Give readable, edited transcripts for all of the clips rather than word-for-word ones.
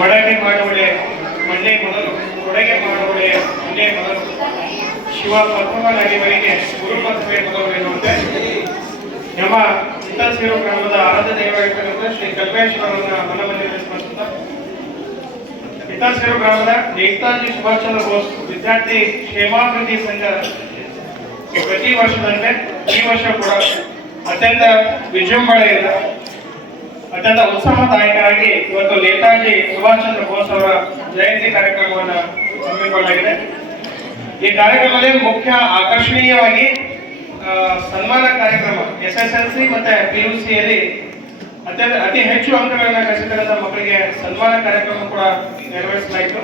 ಮಡಕೆ ಮಾಡುವಳೆ ಮಣ್ಣೆ ಮೊದಲು ಕೊಡಗೆ ಮಾಡುವಳೆ ಮಣ್ಣೆ ಮೊದಲು ಶಿವ ಪದ್ಮನಾಗಿವರಿಗೆ ಗುರುಪತ್ವೇ ಮೊದಲು ಎನ್ನುವಂತೆ ನಮ್ಮ ಚಿತ್ತಸಿರು ಗ್ರಾಮದ ಆರಾಧ್ಯ ದೈವವಾಗಿರ್ತಕ್ಕಂಥ ಶ್ರೀ ಕಲ್ಮೇಶ್ವರರನ್ನ ಮನಮಂದಿರ ಸ್ಮರಿಸುತ್ತ ಚಿತ್ತಸಿರು ಗ್ರಾಮದ ನೇತಾಜಿ ಸುಭಾಷ್ ಚಂದ್ರ ಬೋಸ್ ವಿದ್ಯಾರ್ಥಿ ಕ್ಷೇಮಾಭಿವೃದ್ಧಿ ಸಂಘ ಪ್ರತಿ ವರ್ಷದಂತೆ ಈ ವರ್ಷ ಕೂಡ ಅತ್ಯಂತ ವಿಜೃಂಭಣೆಯಿಂದ ಅತ್ಯಂತ ಉತ್ಸಾಹದಾಯಕರಾಗಿ ಇವತ್ತು ನೇತಾಜಿ ಸುಭಾಷ್ ಚಂದ್ರ ಬೋಸ್ ಅವರ ಜಯಂತಿ ಕಾರ್ಯಕ್ರಮವನ್ನು ಹಮ್ಮಿಕೊಳ್ಳಲಾಗಿದೆ. ಈ ಕಾರ್ಯಕ್ರಮದಲ್ಲಿ ಮುಖ್ಯ ಆಕರ್ಷಣೀಯವಾಗಿ ಸನ್ಮಾನ ಕಾರ್ಯಕ್ರಮ SSLC ಮತ್ತೆ PUC ಯಲ್ಲಿ ಅತಿ ಹೆಚ್ಚು ಅಂಕಗಳನ್ನು ಗಳಿಸಿದಂತ ಮಕ್ಕಳಿಗೆ ಸನ್ಮಾನ ಕಾರ್ಯಕ್ರಮ ಕೂಡ ನೆರವೇರಿಸಲಾಯಿತು.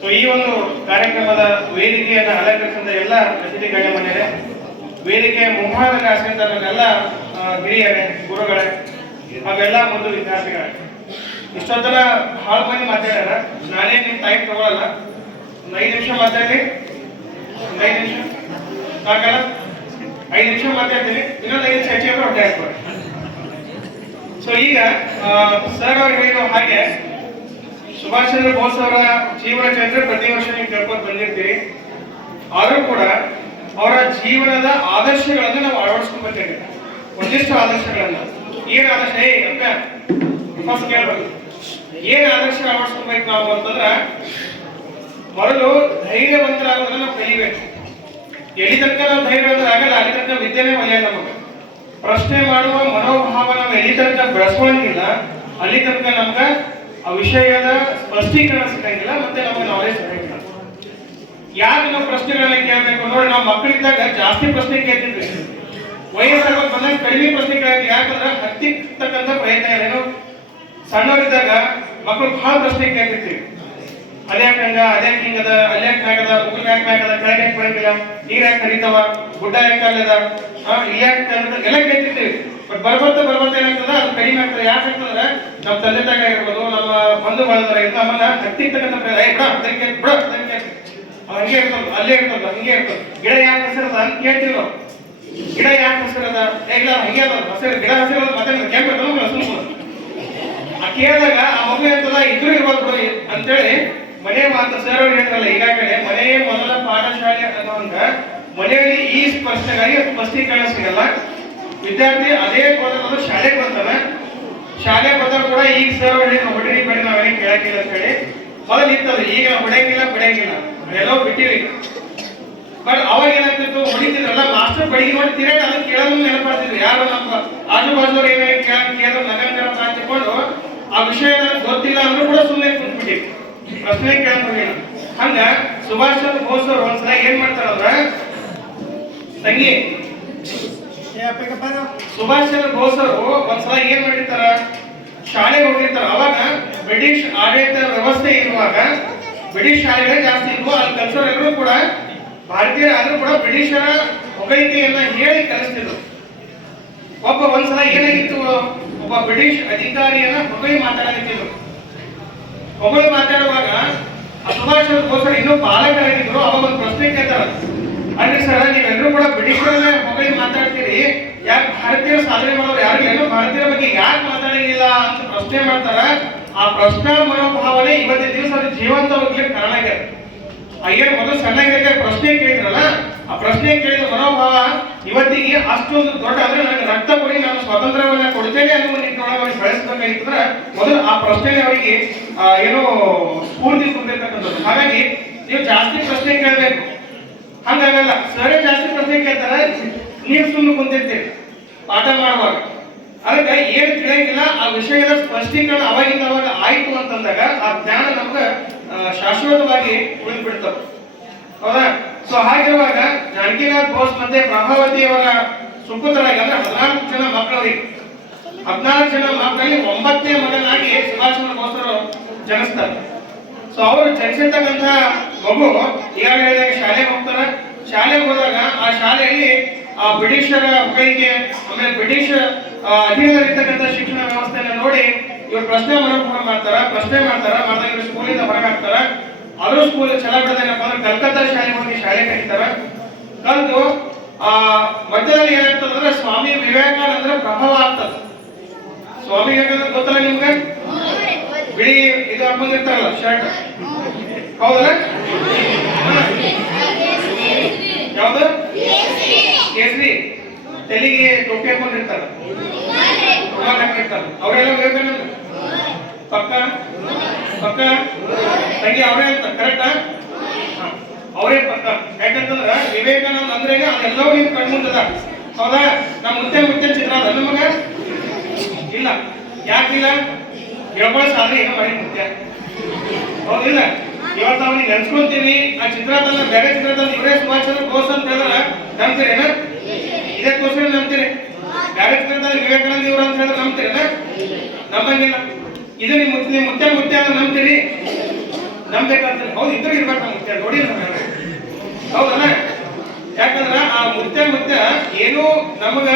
ಸೊ ಈ ಒಂದು ಕಾರ್ಯಕ್ರಮದ ವೇದಿಕೆಯನ್ನು ಅಲಂಕರಿಸಿದ ಎಲ್ಲ ಅತಿಥಿ ಗಣ್ಯಮಾನ್ಯರೇ, ವೇದಿಕೆ ಮುಂಭಾಗದಲ್ಲಿ ಆಸೀನರಾದ ಹಿರಿಯರೇ, ಗುರುಗಳೇ ಹಾಗೆಲ್ಲ ಒಂದು ವಿದ್ಯಾರ್ಥಿಗಳೇ, ಇಷ್ಟೊತ್ತರ ಬಹಳ ಮಂದಿ ಮಾತಾಡ್ಯಾರ. ನಾನೇ ನಿಮ್ ಟೈಮ್ ತಗೊಳ್ಳಲ್ಲ, ಒಂದು 5 ನಿಮಿಷ ಮಾತಾಡಿ. 5 ನಿಮಿಷ ಸಾಕಲ್ಲ? 5 ನಿಮಿಷ ಮಾತಾಡ್ತೀನಿ, ಇನ್ನೊಂದು 5 ನಿಮಿಷ ಹೆಚ್ಚಿಗೆ ಹೊಟ್ಟೆ ಹಾಕ್ಬೋದು. ಸೊ ಈಗ ಸರ್ ಅವ್ರು ಹೇಳಿರೋ ಹಾಗೆ ಸುಭಾಷ್ ಚಂದ್ರ ಬೋಸ್ ಅವರ ಜೀವನ ಚರಿತ್ರೆ ಪ್ರತಿ ವರ್ಷ ನೀವು ಕೇಳ್ಕೊಂಡು ಬಂದಿರ್ತೀರಿ. ಆದರೂ ಕೂಡ ಅವರ ಜೀವನದ ಆದರ್ಶಗಳನ್ನು ನಾವು ಅಳವಡಿಸ್ಕೊಂಡು ಬರ್ತೇವೆ. ಒಂದಿಷ್ಟು ಆದರ್ಶಗಳನ್ನ, ಏನ್ ಆದರ್ಶ ಅಂತ ಫಸ್ಟ್ ಕೇಳ್ಬೇಕು. ಏನ್ ಆದರ್ಶ ಅಳವಡಿಸ್ಕೊಬೇಕು ನಾವು ಅಂತಂದ್ರ, ಮೊದಲು ಧೈರ್ಯವಂತರಾಗೋದನ್ನ ನಾವು ಕಲಿಬೇಕು. ಎಲ್ಲಿ ತನಕ ನಾವು ಧೈರ್ಯವಂತರ ಆಗಲ್ಲ, ಅಲ್ಲಿ ತನಕ ವಿದ್ಯೆನೇ ಒಳ್ಳೆಯದು. ನಮಗೆ ಪ್ರಶ್ನೆ ಮಾಡುವ ಮನೋಭಾವ ನಾವು ಎಲ್ಲಿ ತನಕ ಬೆಳೆಸೋಂಗಿಲ್ಲ, ಅಲ್ಲಿ ತನಕ ನಮ್ಗ ಆ ವಿಷಯದ ಸ್ಪಷ್ಟೀಕರಣ ಸಿಗಂಗಿಲ್ಲ, ಮತ್ತೆ ನಮ್ಗೆ ನಾಲೆಜ್ ಸಿಗಂಗಿಲ್ಲ. ಯಾಕೆ ನಾವು ಪ್ರಶ್ನೆಗಳನ್ನ ಕೇಳಬೇಕು ನೋಡಿ, ನಾವು ಮಕ್ಕಳಿದ್ದಾಗ ಜಾಸ್ತಿ ಪ್ರಶ್ನೆ ಕೇಳ್ತಿದ್ವಿ, ವಯಸ್ಸಾಗ ಬಂದಾಗ ಕಡಿಮೆ ಪ್ರಶ್ನೆ ಕೇಳ್ತೀವಿ. ಯಾಕಂದ್ರೆ ಹತ್ತಿರ್ತಕ್ಕಂಥ ಪ್ರಯತ್ನ ಏನು, ಸಣ್ಣವರಿದ್ದಾಗ ಮಕ್ಕಳು ಬಹಳ ಪ್ರಶ್ನೆ ಕೇಳ್ತಿರ್ತೀವಿ. ಅದ್ಯಾಕೆ ಹಂಗ, ಅದ್ಯಾಕೆ ಹಿಂಗದ, ಅಲ್ಯಾಕೆ ಮ್ಯಾಗದ, ಮುಗಿಲ್ ಯಾಕೆ ಮ್ಯಾಗದ, ಕೆಳಗೆ ಯಾಕೆ ಬರಂಗಿಲ್ಲ, ನೀರ್ ಯಾಕೆ ಹರಿತಾವ, ಗುಡ್ಡ ಯಾಕೆ ಅಲ್ಲದ, ಇಲ್ಯಾಕೆ ಎಲ್ಲ ಕೇಳ್ತಿರ್ತೀವಿ. ಬಟ್ ಬರ್ಬರ್ತ ಏನಾಗ್ತದ, ಅದು ಕಡಿಮೆ ಆಗ್ತದೆ. ಯಾಕೆ ಆಗ್ತದ್ರೆ ನಮ್ಮ ತಂದೆ ತಾಯಿ ಆಗಿರ್ಬೋದು, ನಮ್ಮ ಬಂಧು ಬಳಗರ ನಮ್ಮನ್ನ ಹತ್ತಿರ್ತಕ್ಕಂಥ ಹಂಗೆ ಇರ್ತದ, ಅಲ್ಲೇ ಇರ್ತದ, ಹಂಗೆ ಇರ್ತದ. ಗಿಡ ಯಾಕೆ ಹಸಿರದ ಅಂತ ಕೇಳ್ತೀವಿ ನಾವು. ಗಿಡ ಯಾಕೆ ಹಸಿರದ, ಇಲ್ಲ ಹಂಗೆ ಅದ ಹಸಿರು, ಗಿಡ ಹಸಿರೋದು ಮತ್ತೆ ಕೆಂಪು ಇರ್ತದ ಹಸಿರು. ಆ ಕೇಳಿದಾಗ ಆ ಮಗು ಇರ್ತದ, ಇದ್ರು ಇರ್ಬೋದು ಬಿಡು ಅಂತೇಳಿ ಮನೆ ಮಾತು ಸರ್ ಅವ್ರು ಹೇಳಿದ್ರಲ್ಲ ಈಗಾಗಲೇ, ಮನೆಯೇ ಮೊದಲ ಪಾಠಶಾಲೆ ಅನ್ನೋಂಗ ಮನೆಯಲ್ಲಿ ಈ ಪ್ರಶ್ನೆಗಾಗಿ ಸ್ಪಷ್ಟೀಕರಣ ಸಿಗಲ್ಲ. ವಿದ್ಯಾರ್ಥಿ ಅದೇ ಮೊದಲು ಶಾಲೆಗೆ ಬರ್ತಾನೆ, ಶಾಲೆ ಬಂದಾಗ ಕೂಡ ಈಗ ಸರ್ ಹೊಡಿರಿ ಬಡಿ ನಾವೇನೇ ಕೇಳಕ್ಕಿಲ್ಲ ಅಂತ ಹೇಳಿ ಮೊದಲು ಇರ್ತದೆ. ಈಗ ಹೊಡೆಯಂಗಿಲ್ಲ ಬಿಡಂಗಿಲ್ಲ, ಎಲ್ಲೋ ಬಿಟ್ಟಿವಿ. ಬಟ್ ಅವಾಗ ಏನಾಗ್ತಿತ್ತು, ಹೊಡಿತಿದ್ರಲ್ಲ ಮಾಸ್ಟರ್ ಬಡಿಗೆ ನೋಡಿ ತಿರುಗಿ ಅದನ್ನ ಕೇಳೋದನ್ನ ನೆನಪಾಡ್ತಿದ್ರು. ಯಾರು ನಮ್ಮ ಆಜು ಬಾಜು ಏನೇನು ಕೇಳೋದು ನಗಂಕರ ಕಾಣಿಕೊಂಡು ಆ ವಿಷಯ ಗೊತ್ತಿಲ್ಲ ಅಂದ್ರೂ ಕೂಡ ಸುಮ್ಮನೆ ಕುಂತ್ಬಿಟ್ಟಿವಿ, ಪ್ರಶ್ನೆ ಕೇಳೋದಿಲ್ಲ. ಹಂಗ ಸುಭಾಷ್ ಚಂದ್ರ ಬೋಸ್ ಅವರು ಒಂದ್ಸಲ ಏನ್ ಮಾಡ್ತಾರಂದ್ರ, ತಂಗಿ ಸುಭಾಷ್ ಚಂದ್ರ ಬೋಸ್ ಅವರು ಒಂದ್ಸಲ ಏನ್ ಮಾಡಿರ್ತಾರ, ಶಾಲೆಗೆ ಹೋಗಿರ್ತಾರ. ಅವಾಗ ಬ್ರಿಟಿಷ್ ಆಡಳಿತ ವ್ಯವಸ್ಥೆ ಇರುವಾಗ ಬ್ರಿಟಿಷ್ ಶಾಲೆಗಳೇ ಜಾಸ್ತಿ ಇದ್ವು. ಅಲ್ಲಿ ಕಲಿಸೋರೆಲ್ಲರೂ ಕೂಡ ಭಾರತೀಯರಾದ್ರೂ ಕೂಡ ಬ್ರಿಟಿಷರ ಹೊಗಳಿಕೆಯನ್ನ ಹೇಳಿ ಕಲಿಸ್ತಿದ್ರು. ಒಂದ್ಸಲ ಏನಾಗಿತ್ತು, ಒಬ್ಬ ಬ್ರಿಟಿಷ್ ಅಧಿಕಾರಿಯನ್ನ ಹೊಗಳಿ ಮಾತಾಡಲಿಕ್ಕಿದ್ರು. ಹೊಗಳಿ ಮಾತಾಡುವಾಗ ಸುಭಾಷ್ ಚಂದ್ರ ಬೋಸ್ ಇನ್ನೂ ಬಾಲಕರಾಗಿದ್ರು. ಅವಾಗ ಒಂದು ಪ್ರಶ್ನೆ ಕೇಳ್ತಾರ, ಅಲ್ರಿ ಸರ್ ನೀವೆಲ್ಲರೂ ಕೂಡ ಬ್ರಿಟಿಷರನ್ನ ಹೊಗಳಿ ಮಾತಾಡ್ತೀರಿ, ಯಾಕೆ ಭಾರತೀಯರು ಸಾಧನೆ ಮಾಡೋರು ಯಾರು ಏನೋ ಭಾರತೀಯರ ಬಗ್ಗೆ ಯಾಕೆ ಮಾತಾಡಂಗಿಲ್ಲ ಅಂತ ಪ್ರಶ್ನೆ ಮಾಡ್ತಾರ. ಆ ಪ್ರಶ್ನಾ ಮನೋಭಾವನೆ ಇವತ್ತಿನ ದಿವಸ ಅದು ಜೀವಂತ ಹೋಗ್ಲಿಕ್ಕೆ ಕಾರಣ ಆಗ್ಯದ. ಏನು ಮೊದಲು ಸಣ್ಣಗೆ ಪ್ರಶ್ನೆ ಕೇಳಿದ್ರಲ್ಲ, ಆ ಪ್ರಶ್ನೆ ಕೇಳಿದ ಮನೋಭಾವ ಇವತ್ತಿಗೆ ಅಷ್ಟೊಂದು ದೊಡ್ಡ, ಅಂದ್ರೆ ನನಗೆ ರಕ್ತ ಕೊಡಿ ನಾನು ಸ್ವಾತಂತ್ರ್ಯವನ್ನ ಕೊಡ್ತೇನೆ ಅನ್ನುವ ನಿಟ್ಟಿನೊಳಗೆ ಬೆಳೆಸಬೇಕಾಗಿತ್ತಂದ್ರೆ ಮೊದಲು ಆ ಪ್ರಶ್ನೆ ಅವರಿಗೆ ಏನೋ ಸ್ಫೂರ್ತಿ ತುಂಬಿರ್ತಕ್ಕಂಥದ್ದು. ಹಾಗಾಗಿ ನೀವು ಜಾಸ್ತಿ ಪ್ರಶ್ನೆ ಕೇಳಬೇಕು. ಹಂಗಾಗಲ್ಲ, ಸರೇ ಜಾಸ್ತಿ ಪ್ರಶ್ನೆ ಕೇಳ್ತಾರೆ, ನೀವು ಸುಮ್ಮನೆ ಕುಂತಿರ್ತೀರಿ ಪಾಠ ಮಾಡುವಾಗ. ಅದಕ್ಕೆ ಏನು ತಿಳಿಯಂಗಿಲ್ಲ, ಆ ವಿಷಯದ ಸ್ಪಷ್ಟೀಕರಣ ಅವಾಗಿಂದ ಅವಾಗ ಆಯ್ತು ಅಂತಂದಾಗ ಆ ಜ್ಞಾನ ನಮ್ಗೆ ಶಾಶ್ವತವಾಗಿ ಉಳಿದು ಬಿಡ್ತವೆ, ಹೌದಾ? ಸೊ ಹಾಗಿರುವಾಗ ಜಾನಕಿನಾಥ್ ಬೋಸ್ ಮತ್ತೆ ಪ್ರಭಾವತಿಯವರ ಸುಪುತ್ರರಾಗಿ ಅಂದ್ರೆ 14 ಜನ ಮಕ್ಕಳವರಿಗೆ, 14 ಜನ ಮಕ್ಕಳಲ್ಲಿ 9ನೇ ಮಗನಾಗಿ ಸುಭಾಷ್ ಚಂದ್ರ ಬೋಸ್ ಅವರು ಜನಿಸ್ತಾರೆ. ಸೊ ಅವರು ಜನಿಸಿರ್ತಕ್ಕಂಥ ಮಗು ಈಗಾಗಲೇ ಶಾಲೆಗೆ ಹೋಗ್ತಾರೆ. ಶಾಲೆಗೆ ಹೋದಾಗ ಆ ಶಾಲೆಯಲ್ಲಿ ಆ ಬ್ರಿಟಿಷರ ಹೊಗಳಿಕೆ, ಆಮೇಲೆ ಬ್ರಿಟಿಷ್ ಅಧೀನದಲ್ಲಿರ್ತಕ್ಕಂಥ ಶಿಕ್ಷಣ ವ್ಯವಸ್ಥೆಯನ್ನು ನೋಡಿ ಇವರು ಪ್ರಶ್ನೆ ಮನೋಭಾವ ಮಾಡಿದಾಗ ಇವರು ಸ್ಕೂಲಿಂದ ಹೊರಗಾಗ್ತಾರ. ಅವರು ಸ್ಕೂಲ್ ಚಲ ಬಿಡದೇನಪ್ಪ ಅಂದ್ರೆ ಕಲ್ಕತ್ತಾ ಶಾಲೆಗೆ ಹೋಗಿ ಶಾಲೆ ಕಲಿತಾರ. ಕಲ್ತು ಮಧ್ಯದಲ್ಲಿ ಏನಾಗ್ತದಂದ್ರೆ ಸ್ವಾಮಿ ವಿವೇಕಾನಂದರ ಪ್ರಭಾವ ಆಗ್ತದೆ. ಸ್ವಾಮಿ ವಿವೇಕಾನಂದ ಗೊತ್ತಲ್ಲ ನಿಮ್ಗೆ? ಬಿಳಿ ಇದು ಹಾಕೊಂಡಿರ್ತಾರಲ್ಲ ಶರ್ಟ್, ಹೌದಲ್ಲ? ಯಾವ್ದು? ಕೇಸರಿ. ತಲೆಗೆ ಟೋಪಿ ಹಾಕೊಂಡಿರ್ತಾರ, ಹಾಕಿರ್ತಾರ. ಅವರೆಲ್ಲ ವಿವೇಕಾನಂದ ಪಕ್ಕ ಪಕ್ಕ ತಂಗಿ ಅವರೇ ಅಂತ, ಕರೆಕ್ಟಾ? ಅವರೇ ಪಕ್ಕ. ಯಾಕಂತಂದ್ರ ವಿವೇಕಾನಂದ ಅಂದ್ರೇನೆ ಅದೆಲ್ಲವೂ ನಿಮ್ ಕಣ್ಮುಂದದ, ಹೌದಾ? ನಮ್ಮ ಮುತ್ತೆ ಚಿತ್ರ ಅದ ನಮಗ ಇಲ್ಲ. ಯಾಕಿಲ್ಲ? ಹೇಳ್ಕೊಳ್ಳೋ ಸಾಧನೆ ಈಗ ಮಾಡಿ ಮುತ್ಯ, ಹೌದಿಲ್ಲ? ಇವತ್ತು ಅವನಿಗೆ ನೆನ್ಸ್ಕೊಂತೀನಿ, ಆ ಚಿತ್ರ ತಂದ ಬೇರೆ ಚಿತ್ರ ತಂದ ಇವರೇ ಸುಭಾಷ್ ಚಂದ್ರ ಬೋಸ್ ಅಂತ ಹೇಳಿದ್ರ ನಂಬ್ತೀರೇನ? ಇದೇ ಕೋಸ್ಕರ ನಂಬ್ತೀರಿ. ಬೇರೆ ಚಿತ್ರ ತಂದ ವಿವೇಕಾನಂದ ಇವ್ರು ಅಂತ ಹೇಳಿದ್ರೆ ನಂಬ್ತೀರೇನ? ನಂಬಂಗಿಲ್ಲ. ಇದು ನಿಮ್ ಮುತ್ಯ ಅಂತ ನಂಬ್ತೀರಿ? ನಂಬೇಕಂತ. ಹೌದು, ಇದ್ರೂ ಇರ್ಬೇಕು ನಮ್ಮ ಮುತ್ಯ, ನೋಡಿ ಹೌದಲ್ಲ? ಯಾಕಂದ್ರ ಆ ಮುತ್ಯ ಏನು ನಮಗ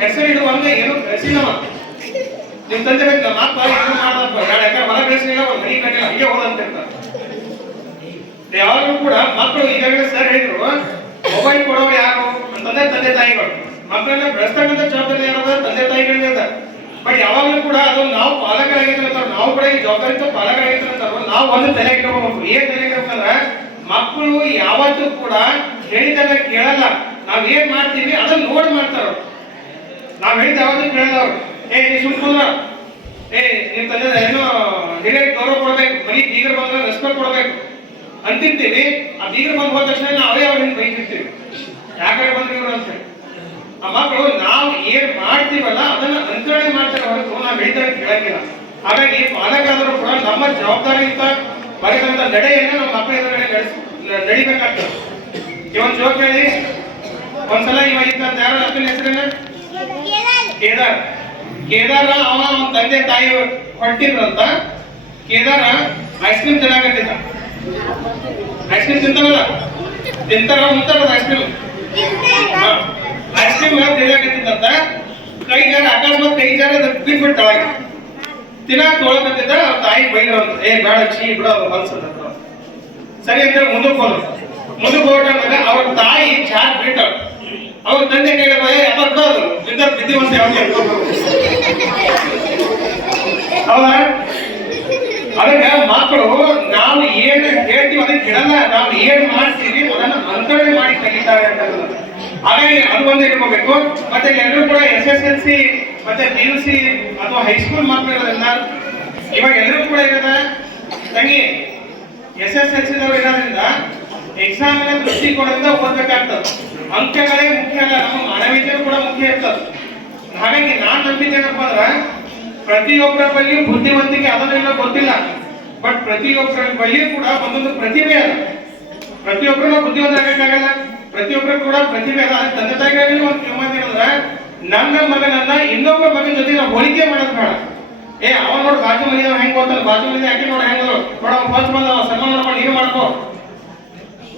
ಹೆಸರು ಇಡುವಂಗ ಏನು ಕಸಿನವ. ನಿಮ್ ತಂದೆ ಬೇಕು ನಮ್ಮ ಅಪ್ಪ ಏನು ಮಾಡಪ್ಪ ಯಾಕೆ ಹೊಲ ಬೆಳೆಸಿಲ್ಲ, ಒಂದು ಮನಿ ಕಟ್ಟಿಲ್ಲ, ಹಂಗೆ ಹೋದಂತ ಇರ್ತಾರೆ. ಯಾವಾಗಲೂ ಕೂಡ ಮಕ್ಕಳು ಈಗಾಗಲೇ ಸರ್ ಹೇಳಿದ್ರು, ಮೊಬೈಲ್ ಕೊಡೋರು ಯಾರು ಅಂತಂದ್ರೆ ತಂದೆ ತಾಯಿಗಳು. ಮಕ್ಕಳನ್ನ ಬೆಳೆಸ್ತಕ್ಕಂಥ ಜವಾಬ್ದಾರಿ ಯಾರು? ತಂದೆ ತಾಯಿಗಳಿಂದ. ಬಟ್ ಯಾವಾಗಲೂ ಕೂಡ ಅದು ನಾವು ಪಾಲಕರಾಗಿರ್ತಾರೆ, ನಾವು ಕೂಡ ಈ ಜವಾಬ್ದಾರಿತ ಪಾಲಕರಾಗಿರ್ತಾರೆ. ನಾವು ಒಂದು ತಲೆ ಇಟ್ಕೋಬೇಕು. ಏನ್ ತಲೆ ಇಟ್ಬೇಕಂದ್ರೆ ಮಕ್ಕಳು ಯಾವತ್ತೂ ಕೂಡ ಹೇಳಿದಾಗ ಕೇಳಲ್ಲ. ನಾವ್ ಏನ್ ಮಾಡ್ತೀವಿ ಅದನ್ನ ನೋಡಿ ಮಾಡ್ತಾರ. ನಾವ್ ಹೇಳಿದ ಯಾವತ್ತೂ ಕೇಳಲ್ಲ ಅವ್ರು. ನೀ ಸುಮ್ಕುಂದ್ರ, ನಿಮ್ ತಂದೆ ಏನೋ ಹಿರಿಯರಿಗೆ ಗೌರವ ಕೊಡ್ಬೇಕು, ಮನಿ ಬೀಗರು ಬಂದ್ರೆ ರೆಸ್ಪೆಕ್ಟ್ ಕೊಡ್ಬೇಕು ಅಂತಿರ್ತೀವಿ. ಆ ಬೀಗರು ಬಂದ್ ಹೋದ ತಕ್ಷಣ ನಾವೇ ಅವ್ರಿಂದ ಬೈತಿರ್ತೀವಿ, ಯಾಕಡೆ ಬಂದ್ರಿ ಇವ್ರು ಅಂತ ಹೇಳಿ. ಆ ಮಕ್ಕಳು ನಾವು ಏನ್ ಮಾಡ್ತೀವಲ್ಲ ಅದನ್ನ ಅನುಸರಣೆ ಮಾಡ್ತಾರೆ ಹೊರತು ನಾವ್ ಹೇಳಿದಾಗ ಕೇಳಂಗಿಲ್ಲ. ಹಾಗಾಗಿ ಪಾಲಕರಾದರೂ ಕೂಡ ನಮ್ಮ ಜವಾಬ್ದಾರಿಯುತ ಬರೆದಂತ ನಡೆಯನ್ನು ನಮ್ಮ ಮಕ್ಕಳ ಎದುರುಗಡೆ ನಡಿಬೇಕಾಗ್ತದೆ. ಇವನ್ ಜೋಕ್ ಹೇಳಿ, ಒಂದ್ಸಲ ಇವ ಇದ್ದಂತ ಯಾರು ಅಪ್ಪನ ಹೆಸರೇನ ಕೇದಾರ. ಅವನ ತಂದೆ ತಾಯಿ ಹೊಟ್ಟಿದ್ರಂತ. ಕೇದಾರ ಐಸ್ ಕ್ರೀಮ್ ತಿನ್ನಾಕತ್ತಿದ್ದ. ಐಸ್ ಕ್ರೀಮ್ ತಿಂತಾರಲ್ಲ, ಮುಂತಾರದ ಐಸ್ ಕ್ರೀಮ್ ತಿನ್ನಾಕತ್ತಿದ್ದಂತ. ಕೈಗಾರ ಅಕಸ್ಮಾತ್ ಕೈಗಾರ ಬಿಟ್ಬಿಟ್ಟು ಅವಾಗ ತಿನ್ನಾಕ ತೊಳಕತ್ತಿದ್ದ. ತಾಯಿ ಬೈದ್ರಂತ, ಬೇಡ ಚೀ ಬಿಡ ಅನ್ಸದ. ಸರಿ ಅಂತ ಮುಂದಕ್ಕೆ ಹೋದಾಗ ಅವ್ರ ತಾಯಿ ಚಾರ್ ಬಿಟ್ಟ. ಅವ್ರ ತಂದೆ ಕೈ ಅಪ್ಪ ಬಿಡೋದು ಬಿದ್ದಿ ಅಂತ ಹೌದಾ? ಅದಕ್ಕೆ ಮಕ್ಕಳು ನಾವು ಏನು ಹೇಳ್ತೀವಿ ಅದಕ್ಕೆ ಬಿಡಲ್ಲ, ನಾವು ಏನ್ ಮಾಡ್ತೀವಿ ಅದನ್ನ ಅನುಸರಣೆ ಮಾಡಿ ತೆಗಿತಾರೆ ಅಂತ. ಹಾಗಾಗಿ ಅದು ಒಂದು ಇಟ್ಕೋಬೇಕು. ಮತ್ತೆ ಎಲ್ಲರೂ ಕೂಡ SSLC ಮತ್ತೆ PUC ಅಥವಾ ಹೈಸ್ಕೂಲ್ ಮಕ್ಕಳು ಇರೋದ್ರಿಂದ ಇವಾಗ ಎಲ್ಲರೂ ಕೂಡ ಇರೋದ ತಂಗಿ SSLC ನವರು ಇರೋದ್ರಿಂದ ಎಕ್ಸಾಮಿನ ದೃಷ್ಟಿಕೋನದಿಂದ ಓದ್ಬೇಕಾಗ್ತದೆ. ಅಂಕಗಳೇ ಮುಖ್ಯ ಅಲ್ಲ, ನಮ್ಮ ಮಾನವೀಯತೆ ಕೂಡ ಮುಖ್ಯ ಇರ್ತದೆ. ಹಾಗಾಗಿ ನಾನ್ ನಂಬಿದ್ದೇನಪ್ಪ ಅಂದ್ರ ಪ್ರತಿಯೊಬ್ಬರ ಬಳಿಯೂ ಬುದ್ಧಿವಂತಿಕೆ ಅದನ್ನೆಲ್ಲ ಗೊತ್ತಿಲ್ಲ, ಬಟ್ ಪ್ರತಿಯೊಬ್ಬರ ಬಳಿಯೂ ಕೂಡ ಒಂದೊಂದು ಪ್ರತಿಭೆ ಅದ. ಪ್ರತಿಯೊಬ್ಬರು ಬುದ್ಧಿವಂತರಾಗಕ್ಕಾಗಲ್ಲ, ಪ್ರತಿಯೊಬ್ಬರು ಕೂಡ ಪ್ರತಿಭೆ ಅದ. ತಂದೆ ತಾಯಿಗಳಲ್ಲಿ ಒಂದು ಕಿಮ್ಮತ್ ಏನಂದ್ರ ನನ್ನ ಮಗನನ್ನ ಇನ್ನೊಬ್ಬರ ಮಗನ ಜೊತೆ ನಾವು ಹೋಲಿಕೆ ಮಾಡೋದು ಬೇಡ. ಅವನ್ ನೋಡಿ ಬಾಜು ಮನೆ ಹೆಂಗ್ ಗೊತ್ತಲ್ಲ, ಬಾಜು ಮನೆ ಯಾಕೆ ನೋಡಿ ಹೆಂಗ ನೋಡ ಫಸ್ಟ್ ಬಂದ ಸನ್ಮಾನ ಮಾಡ್ಕೊಂಡು ನೀನು ಮಾಡ್ಕೋ,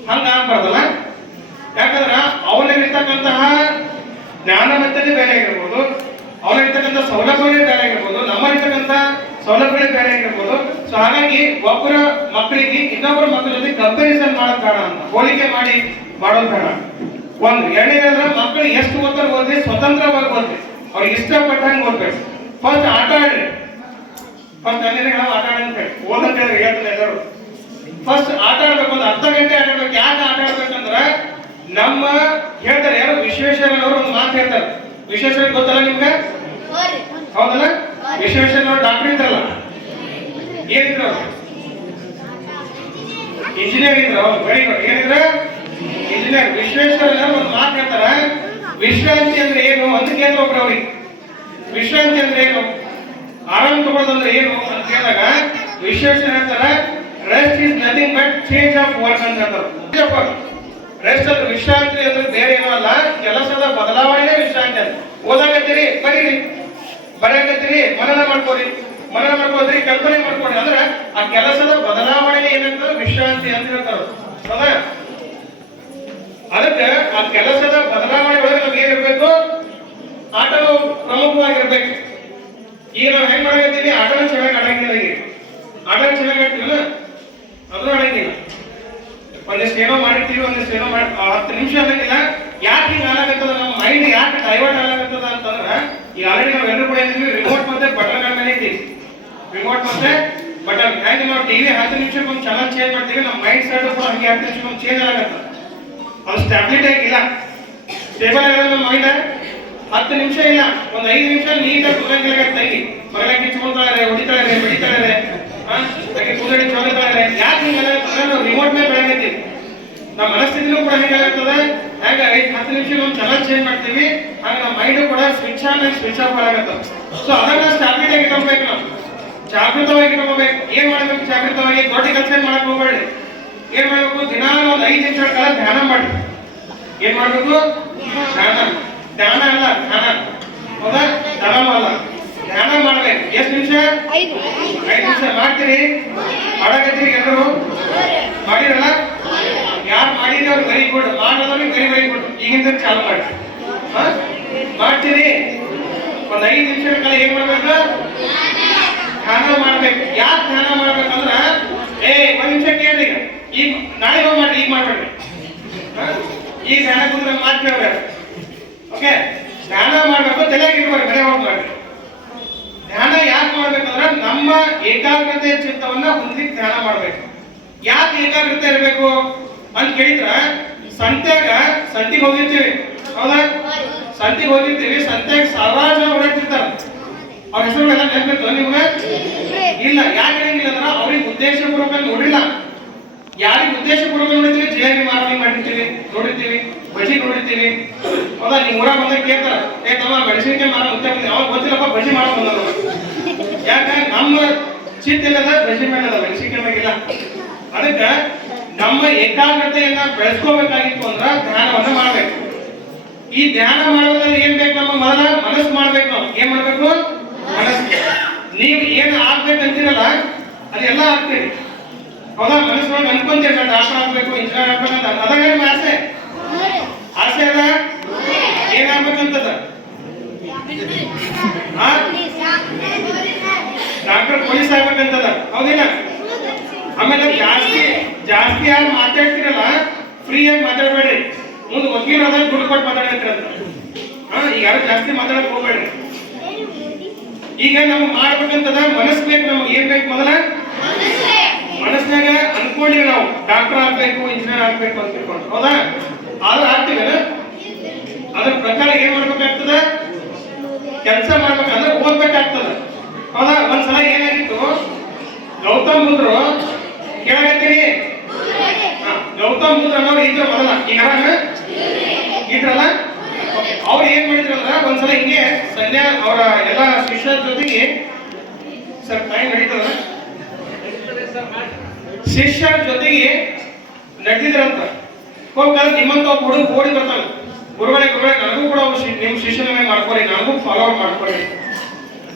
ಹಂಗ ಆಗ್ಬಾರ್ದಲ್ಲ. ಯಾಕಂದ್ರ ಅವನಿರ್ತಕ್ಕಂತಹ ಜ್ಞಾನಮತ್ತನೇ ಬೇರೆ ಆಗಿರ್ಬೋದು, ಅವನಿರ್ತಕ್ಕಂಥ ಸೌಲಭ್ಯವೇ ಬೇರೆ ಆಗಿರ್ಬೋದು, ನಮ್ಮಲ್ಲಿರ್ತಕ್ಕಂಥ ಸೌಲಭ್ಯವೇ ಬೇರೆ ಆಗಿರ್ಬೋದು. ಸೊ ಹಾಗಾಗಿ ಒಬ್ಬರ ಮಕ್ಕಳಿಗೆ ಇನ್ನೊಬ್ಬರ ಮಕ್ಕಳ ಜೊತೆ ಕಂಪ್ಯಾರಿಸನ್ ಮಾಡೋದು ಬೇಡ ಅಂತ, ಹೋಲಿಕೆ ಮಾಡಿ ಮಾಡೋದು ಬೇಡ. ಒಂದು ಎರಡನೇದ್ರ ಮಕ್ಕಳು ಎಷ್ಟು ಓದ್ತಾರೆ ಓದಿ, ಸ್ವತಂತ್ರವಾಗಿ ಓದ್ರಿ, ಅವ್ರಿಗೆ ಇಷ್ಟಪಟ್ಟಂಗೆ ಓದ್ಬೇಕು. ಫಸ್ಟ್ ಆಟ ಆಡ್ರಿ, ಫಸ್ಟ್ ತಂದೆ ಆಟ ಆಡಂತ ಓದಂತ ಹೇಳ್ತಾರೆ ಎಲ್ಲರೂ. ಫಸ್ಟ್ ಆಟ ಆಡ್ಬೇಕು, ಒಂದು ಅರ್ಧ ಗಂಟೆ ಆಟ ಆಡ್ಬೇಕು. ಯಾಕೆ ಆಟ ಆಡ್ಬೇಕಂದ್ರ ನಮ್ಮ ಹೇಳ್ತಾರೆ ಯಾರು ವಿಶ್ವೇಶ್ವರಯ್ಯನವರು ಒಂದು ಮಾತು ಹೇಳ್ತಾರೆ. ವಿಶ್ವೇಶ್ವರಯ್ಯ ಗೊತ್ತಲ್ಲ ನಿಮ್ಗೆ? ಹೌದಲ್ಲ? ವಿಶ್ವೇಶ್ವರಯ್ಯನವರು ಡಾಕ್ಟರ್ ಇದ್ರಲ್ಲ, ಏನಿದ್ರು ಇಂಜಿನಿಯರ್ ಇದ್ರು. Very good. ಏನಿದ್ರ? ಇಂಜಿನಿಯರ್. ವಿಶ್ವೇಶ್ವರಯ್ಯನವರು ಒಂದು ಮಾತು ಹೇಳ್ತಾರ, ವಿಶ್ರಾಂತಿ ಅಂದ್ರೆ ಏನು ಅಂತ ಕೇಳಿದ್ರು ಒಬ್ರು ಅವ್ರಿಗೆ. ವಿಶ್ರಾಂತಿ ಅಂದ್ರೆ ಏನು, ಆರಾಮ್ ತಗೊಳ್ಳೋದಂದ್ರೆ ಏನು ಅಂತ ಕೇಳಿದಾಗ ವಿಶ್ವೇಶ್ವರ ಹೇಳ್ತಾರ, rest is nothing but change of work ಅಂತ ಹೇಳ್ತಾರೆ. ರೆಸ್ಟ್ ಅಂದ್ರೆ ವಿಶ್ರಾಂತಿ ಅಂದ್ರೆ ಬೇರೆ ಏನೂ ಅಲ್ಲ, ಕೆಲಸದ ಬದಲಾವಣೆ ವಿಶ್ರಾಂತಿ ಅಂತ. ಓದಾಕತ್ತೀರಿ ಬರೀರಿ, ಬರೆಯಕತ್ತೀರಿ ಮನನ ಮಾಡ್ಕೋರಿ, ಮನನ ಮಾಡ್ಕೋದ್ರಿ ಕಲ್ಪನೆ ಮಾಡ್ಕೊಡಿ. ಅಂದ್ರೆ ಆ ಕೆಲಸದ ಬದಲಾವಣೆ ಏನಂತ ವಿಶ್ರಾಂತಿ ಅಂತ ಹೇಳ್ತಾರ. ಹೌದಾ? ಅದಕ್ಕೆ ಆ ಕೆಲಸದ ಬದಲಾವಣೆ ಒಳಗೆ ನಮ್ಗೆ ಏನಿರ್ಬೇಕು, ಆಟವು ಪ್ರಮುಖವಾಗಿರ್ಬೇಕು. ಈಗ ನಾವು ಹೆಂಗ್ ಮಾಡಕತ್ತೀವಿ, ಆಟನ ಚೆನ್ನಾಗಿ ಆಡಂಗಿಲ್ಲ. ಈಗ ಆಟನ ಚೆನ್ನಾಗಿ ಆಡ್ತೀವಲ್ಲ, ಅದನ್ನು ಆಡಂಗಿಲ್ಲ. ಒಂದಿಷ್ಟು ಏನೋ ಮಾಡಿರ್ತೀವಿ, ಒಂದಿಷ್ಟು ಏನೋ 10 ನಿಮಿಷ ಆಗಂಗಿಲ್ಲ. ಯಾಕೆ ಹಿಂಗ ಆಲಾಗತ್ತದ, ನಮ್ಮ ಮೈಂಡ್ ಯಾಕೆ ಡೈವರ್ಟ್ ಆಲಾಗತ್ತದ ಅಂತಂದ್ರ, ಈಗ ಆಲ್ರೆಡಿ ನಾವು ಎಲ್ಲರೂ ಕೂಡ ಇದ್ದೀವಿ, ರಿಮೋಟ್ ಮತ್ತೆ ಬಟನ್ಗಳ ಮೇಲೆ ಇದ್ದೀವಿ. ರಿಮೋಟ್ ಮತ್ತೆ ಬಟನ್. ಹ್ಯಾಂಗ ನಾವು ಟಿವಿ 10 ನಿಮಿಷಕ್ಕೆ ಒಂದು ಚಾನಲ್ ಚೇಂಜ್ ಮಾಡ್ತೀವಿ, ನಮ್ಮ ಮೈಂಡ್ ಸೆಟ್ ಕೂಡ ಹಂಗೆ 10 ನಿಮಿಷಕ್ಕೆ ಒಂದು ಚೇಂಜ್ ಆಗತ್ತೆ. ಅದು ಸ್ಟ್ಯಾಬಿಲಿಟಿ ಆಗಿಲ್ಲ, ಸ್ಟೇಬಲ್ ಆಗಿಲ್ಲ ನಮ್ಮ ಮೈಂಡ್. 10 ನಿಮಿಷ ಇಲ್ಲ, ಒಂದು 5 ನಿಮಿಷ ನೀಟಾಗಿ ಕುಲ್ಲಂಗಿಲ್ಲ ತಂಗಿ ಮಗಳ ಕಿಚ್ಕೊಳ್ತಾಳೆ, ಹೊಡಿತಾಳೆ, ಬಡಿತಾಳೆ, ಹಾಗೆ ಕೂದಡಿ ಚೋಲಿತಾಳೆ. ಯಾಕೆ ಹಿಂಗೆಲ್ಲ ನಾವು ರಿಮೋಟ್ ಮೇಲೆ ಬೆಳಗೈತಿ. ನಮ್ಮ ಮನಸ್ಥಿತಿನೂ ಕೂಡ ಹೇಗಾಗ್ತದೆ, ಹೇಗೆ 5-10 ನಿಮಿಷ ಒಂದು ಚಾನಲ್ ಚೇಂಜ್ ಮಾಡ್ತೀವಿ, ಹಾಗೆ ನಮ್ಮ ಮೈಂಡ್ ಕೂಡ ಸ್ವಿಚ್ ಆನ್ ಸ್ವಿಚ್ ಆಫ್ ಆಗತ್ತೆ. ಸೊ ಅದನ್ನ ಸ್ಟ್ಯಾಬಿಲಿಟಿ ಆಗಿ ಇಟ್ಕೋಬೇಕು, ನಾವು ಜಾಗೃತವಾಗಿ ಇಟ್ಕೋಬೇಕು. ಏನ್ ಮಾಡ್ಬೇಕು ಜಾಗೃತವಾಗಿ? ದೊಡ್ಡ ಕೆಲಸ ಮಾಡಕ್ ಹೋಗ್ಬೇಡಿ. ಏನ್ ಮಾಡ್ಬೇಕು? ದಿನ ಒಂದು 5 ನಿಮಿಷಗಳ ಕಾಲ ಧ್ಯಾನ ಮಾಡಿ. ಏನ್ ಮಾಡ್ಬೇಕು? ಧ್ಯಾನ. ಧ್ಯಾನ ಅಲ್ಲ, ಧ್ಯಾನ. ಹೌದಾ? ಧ್ಯಾನ ಅಲ್ಲ, ಧ್ಯಾನ ಮಾಡ್ಬೇಕು. ಎಷ್ಟು ನಿಮಿಷ? 5 ನಿಮಿಷ ಮಾಡ್ತೀರಿ? ಮಾಡಕತ್ತೀರಿ ಎಲ್ಲರೂ? ಮಾಡಿರಲ್ಲ? ಯಾರು ಮಾಡಿದ್ರೆ ಅವ್ರು ವೆರಿ ಗುಡ್, ಮಾಡೋದವ್ರಿಗೆ ವೆರಿ ಗುಡ್. ಈಗಿಂದ ಚಾಲು ಮಾಡಿ. ಮಾಡ್ತೀರಿ? ಒಂದು 5 ನಿಮಿಷಗಳ ಕಾಲ ಏನ್ ಮಾಡ್ಬೇಕು? ಧ್ಯಾನ ಮಾಡ್ಬೇಕು. ಯಾಕೆ ಧ್ಯಾನ ಮಾಡ್ಬೇಕಂದ್ರ, ಒಂದ್ ನಿಮಿಷ ಕೇಳಿ, ಈಗ ನಾಳೆ ಹೋಗಿ ಮಾಡ್ರಿ, ಈಗ ಮಾಡ್ಬೇಡ್ರಿ. ಈಗ ಧ್ಯಾನ ಕುಂದ್ರೆ ಮಾತು ಕೇಳ್ಬೇಕು. ಓಕೆ, ಧ್ಯಾನ ಮಾಡ್ಬೇಕು, ತಲೆಯಾಗಿ ಇಟ್ಕೊಳ್ರಿ, ಮನೆ ಹೋಗಿ ಮಾಡ್ರಿ. ಧ್ಯಾನ ಯಾಕೆ ಮಾಡ್ಬೇಕಂದ್ರ ನಮ್ಮ ಏಕಾಗ್ರತೆ ಚಿತ್ತವನ್ನ ಹೊಂದಲಿಕ್ಕೆ ಧ್ಯಾನ ಮಾಡ್ಬೇಕು. ಯಾಕೆ ಏಕಾಗ್ರತೆ ಇರಬೇಕು ಅಂತ ಕೇಳಿದ್ರ, ಸಂತಿಗೆ ಹೋಗಿರ್ತೀವಿ, ಹೌದಾ? ಸಂತಿಗೆ ಹೋಗಿರ್ತೀವಿ, ಸಂತ್ಯಾಗ ಸಾವಿರಾರು ಜನ ಓಡಾಡ್ತಿರ್ತಾರ. ಅವ್ರ ಹೆಸರುಗಳೆಲ್ಲ ನೆನಪಿರ್ತವ ನಿಮ್ಗೆ? ಇಲ್ಲ. ಯಾಕೆ ಹೇಳಂಗಿಲ್ಲ ಅಂದ್ರ ಅವ್ರಿಗೆ ಉದ್ದೇಶಪೂರ್ವಕ ನೋಡಿಲ್ಲ. ಯಾರಿಗೆ ಉದ್ದೇಶಪೂರ್ವಕ ನೋಡಿರ್ತೀವಿ, ಜಿಲೇಬಿ ಮಾರಾಟ ಮಾಡಿರ್ತೀವಿ, ನೋಡಿರ್ತೀವಿ, ಬಜಿ ನೋಡಿರ್ತೀವಿ, ಹೌದಾ? ನೀವು ಊರಾಗ ಬಂದಾಗ ಕೇಳ್ತಾರ, ತಮ್ಮ ಮೆಣಸಿನಕಾಯಿ ಮಾರ ಮುದ್ದೆ ಬಂದಿದೆ, ಅವಾಗ ಗೊತ್ತಿಲ್ಲಪ್ಪ ಬಜಿ ಮಾಡೋ ಬಂದ. ಯಾಕ? ನಮ್ಮ ಚಿತ್ತ ಇಲ್ಲದ ಬಜಿ ಮೇಲದ, ಮೆಣಸಿನಕಾಯಿ ಮೇಲಿಲ್ಲ. ಅದಕ್ಕ ನಮ್ಮ ಏಕಾಗ್ರತೆಯನ್ನ ಬೆಳೆಸ್ಕೋಬೇಕಾಗಿತ್ತು ಅಂದ್ರ ಧ್ಯಾನವನ್ನ ಮಾಡ್ಬೇಕು. ಈ ಧ್ಯಾನ ಮಾಡೋದ್ರಲ್ಲಿ ಏನ್ ಬೇಕು? ನಮ್ಮ ಮೊದಲ ಮನಸ್ಸು ಮಾಡ್ಬೇಕು. ನಾವು ಏನ್ ಮಾಡ್ಬೇಕು? ಮನಸ್ಸು. ನೀವು ಏನ್ ಆಗ್ಬೇಕಂತೀರಲ್ಲ ಅದೆಲ್ಲ ಆಗ್ತೀರಿ, ಹೌದಾ? ಮನಸ್ಸೊಳಗೆ ಅನ್ಕೊಂತೀರಿ, ನಾನು ಡಾಕ್ಟರ್ ಆಗ್ಬೇಕು, ಇಂಜಿನಿಯರ್ ಆಗ್ಬೇಕಂತ. ಅದಾಗ ನಿಮ್ಮ ಆಸೆ ಅದ ಏನಾಗ್ಬೇಕಂತದ? ಡಾಕ್ಟರ್, ಪೊಲೀಸ್ ಆಗ್ಬೇಕಂತದ, ಹೌದಿಲ್ಲ? ಆಮೇಲೆ ಜಾಸ್ತಿ ಯಾರು ಮಾತಾಡ್ತಿರಲ್ಲ, ಫ್ರೀಯಾಗಿ ಮಾತಾಡ್ಬೇಡ್ರಿ. ಮುಂದೆ ವಕೀಲ ಅದ ದುಡ್ಡು ಕೊಟ್ಟು ಮಾತಾಡ್ತಿರಂತ. ಈಗ ಯಾರು ಜಾಸ್ತಿ ಮಾತಾಡಕ್ ಹೋಗ್ಬೇಡ್ರಿ. ಈಗ ನಮ್ಗೆ ಮಾಡ್ಬೇಕಂತದ ಮನಸ್ಸು ಬೇಕು. ನಮ್ಗೆ ಏನ್ ಬೇಕು? ಮೊದಲ ಮನಸ್ಸಿನಾಗ ಅನ್ಕೊಂಡಿವಿ ನಾವು ಡಾಕ್ಟರ್ ಆಗ್ಬೇಕು, ಇಂಜಿನಿಯರ್ ಆಗ್ಬೇಕು ಅಂತ ತಿಳ್ಕೊಂಡು, ಹೌದಾ? ಆದ್ರೆ ಆಗ್ತೀವಲ್ಲ, ಅದ್ರ ಪ್ರಕಾರ ಏನ್ ಮಾಡ್ಬೇಕಾಗ್ತದ? ಕೆಲಸ ಮಾಡ್ಬೇಕಂದ್ರೆ ಓದ್ಬೇಕಾಗ್ತದ, ಹೌದಾ? ಒಂದ್ಸಲ ಏನಾಗಿತ್ತು, ಗೌತಮ್ ಬುದ್ಧರು ಕೇಳಾಕತ್ತೀರಿ, ಗೌತಮ್ ಬುದ್ಧ ಅನ್ನೋರು ಇದ್ರು ಮೊದಲ, ಈಗ ಇದ್ರಲ್ಲ. ಅವ್ರು ಏನ್ ಮಾಡಿದ್ರಂದ್ರ, ಒಂದ್ಸಲ ಹಿಂಗೆ ಸಂಧ್ಯಾ ಅವರ ಎಲ್ಲ ಶಿಷ್ಯರ ಜೊತೆಗೆ, ಸರ್ ಟೈಮ್ ನಡೀತದ, ಶಿಷ್ಯರ ಜೊತೆಗೆ ನಡೆದಿದ್ರಂತ. ಹೋಗ್ತಾರೆ, ನಿಮ್ಮಂತ ಒಬ್ಬ ಹುಡುಗ ಓಡಿ ಬರ್ತಾನೆ, ಗುರುಗಳೇ ನನಗೂ ಕೂಡ ನಿಮ್ ಶಿಷ್ಯನ ಮಾಡ್ಕೊರಿ, ನನಗೂ ಫಾಲೋ ಮಾಡ್ಕೊರಿ.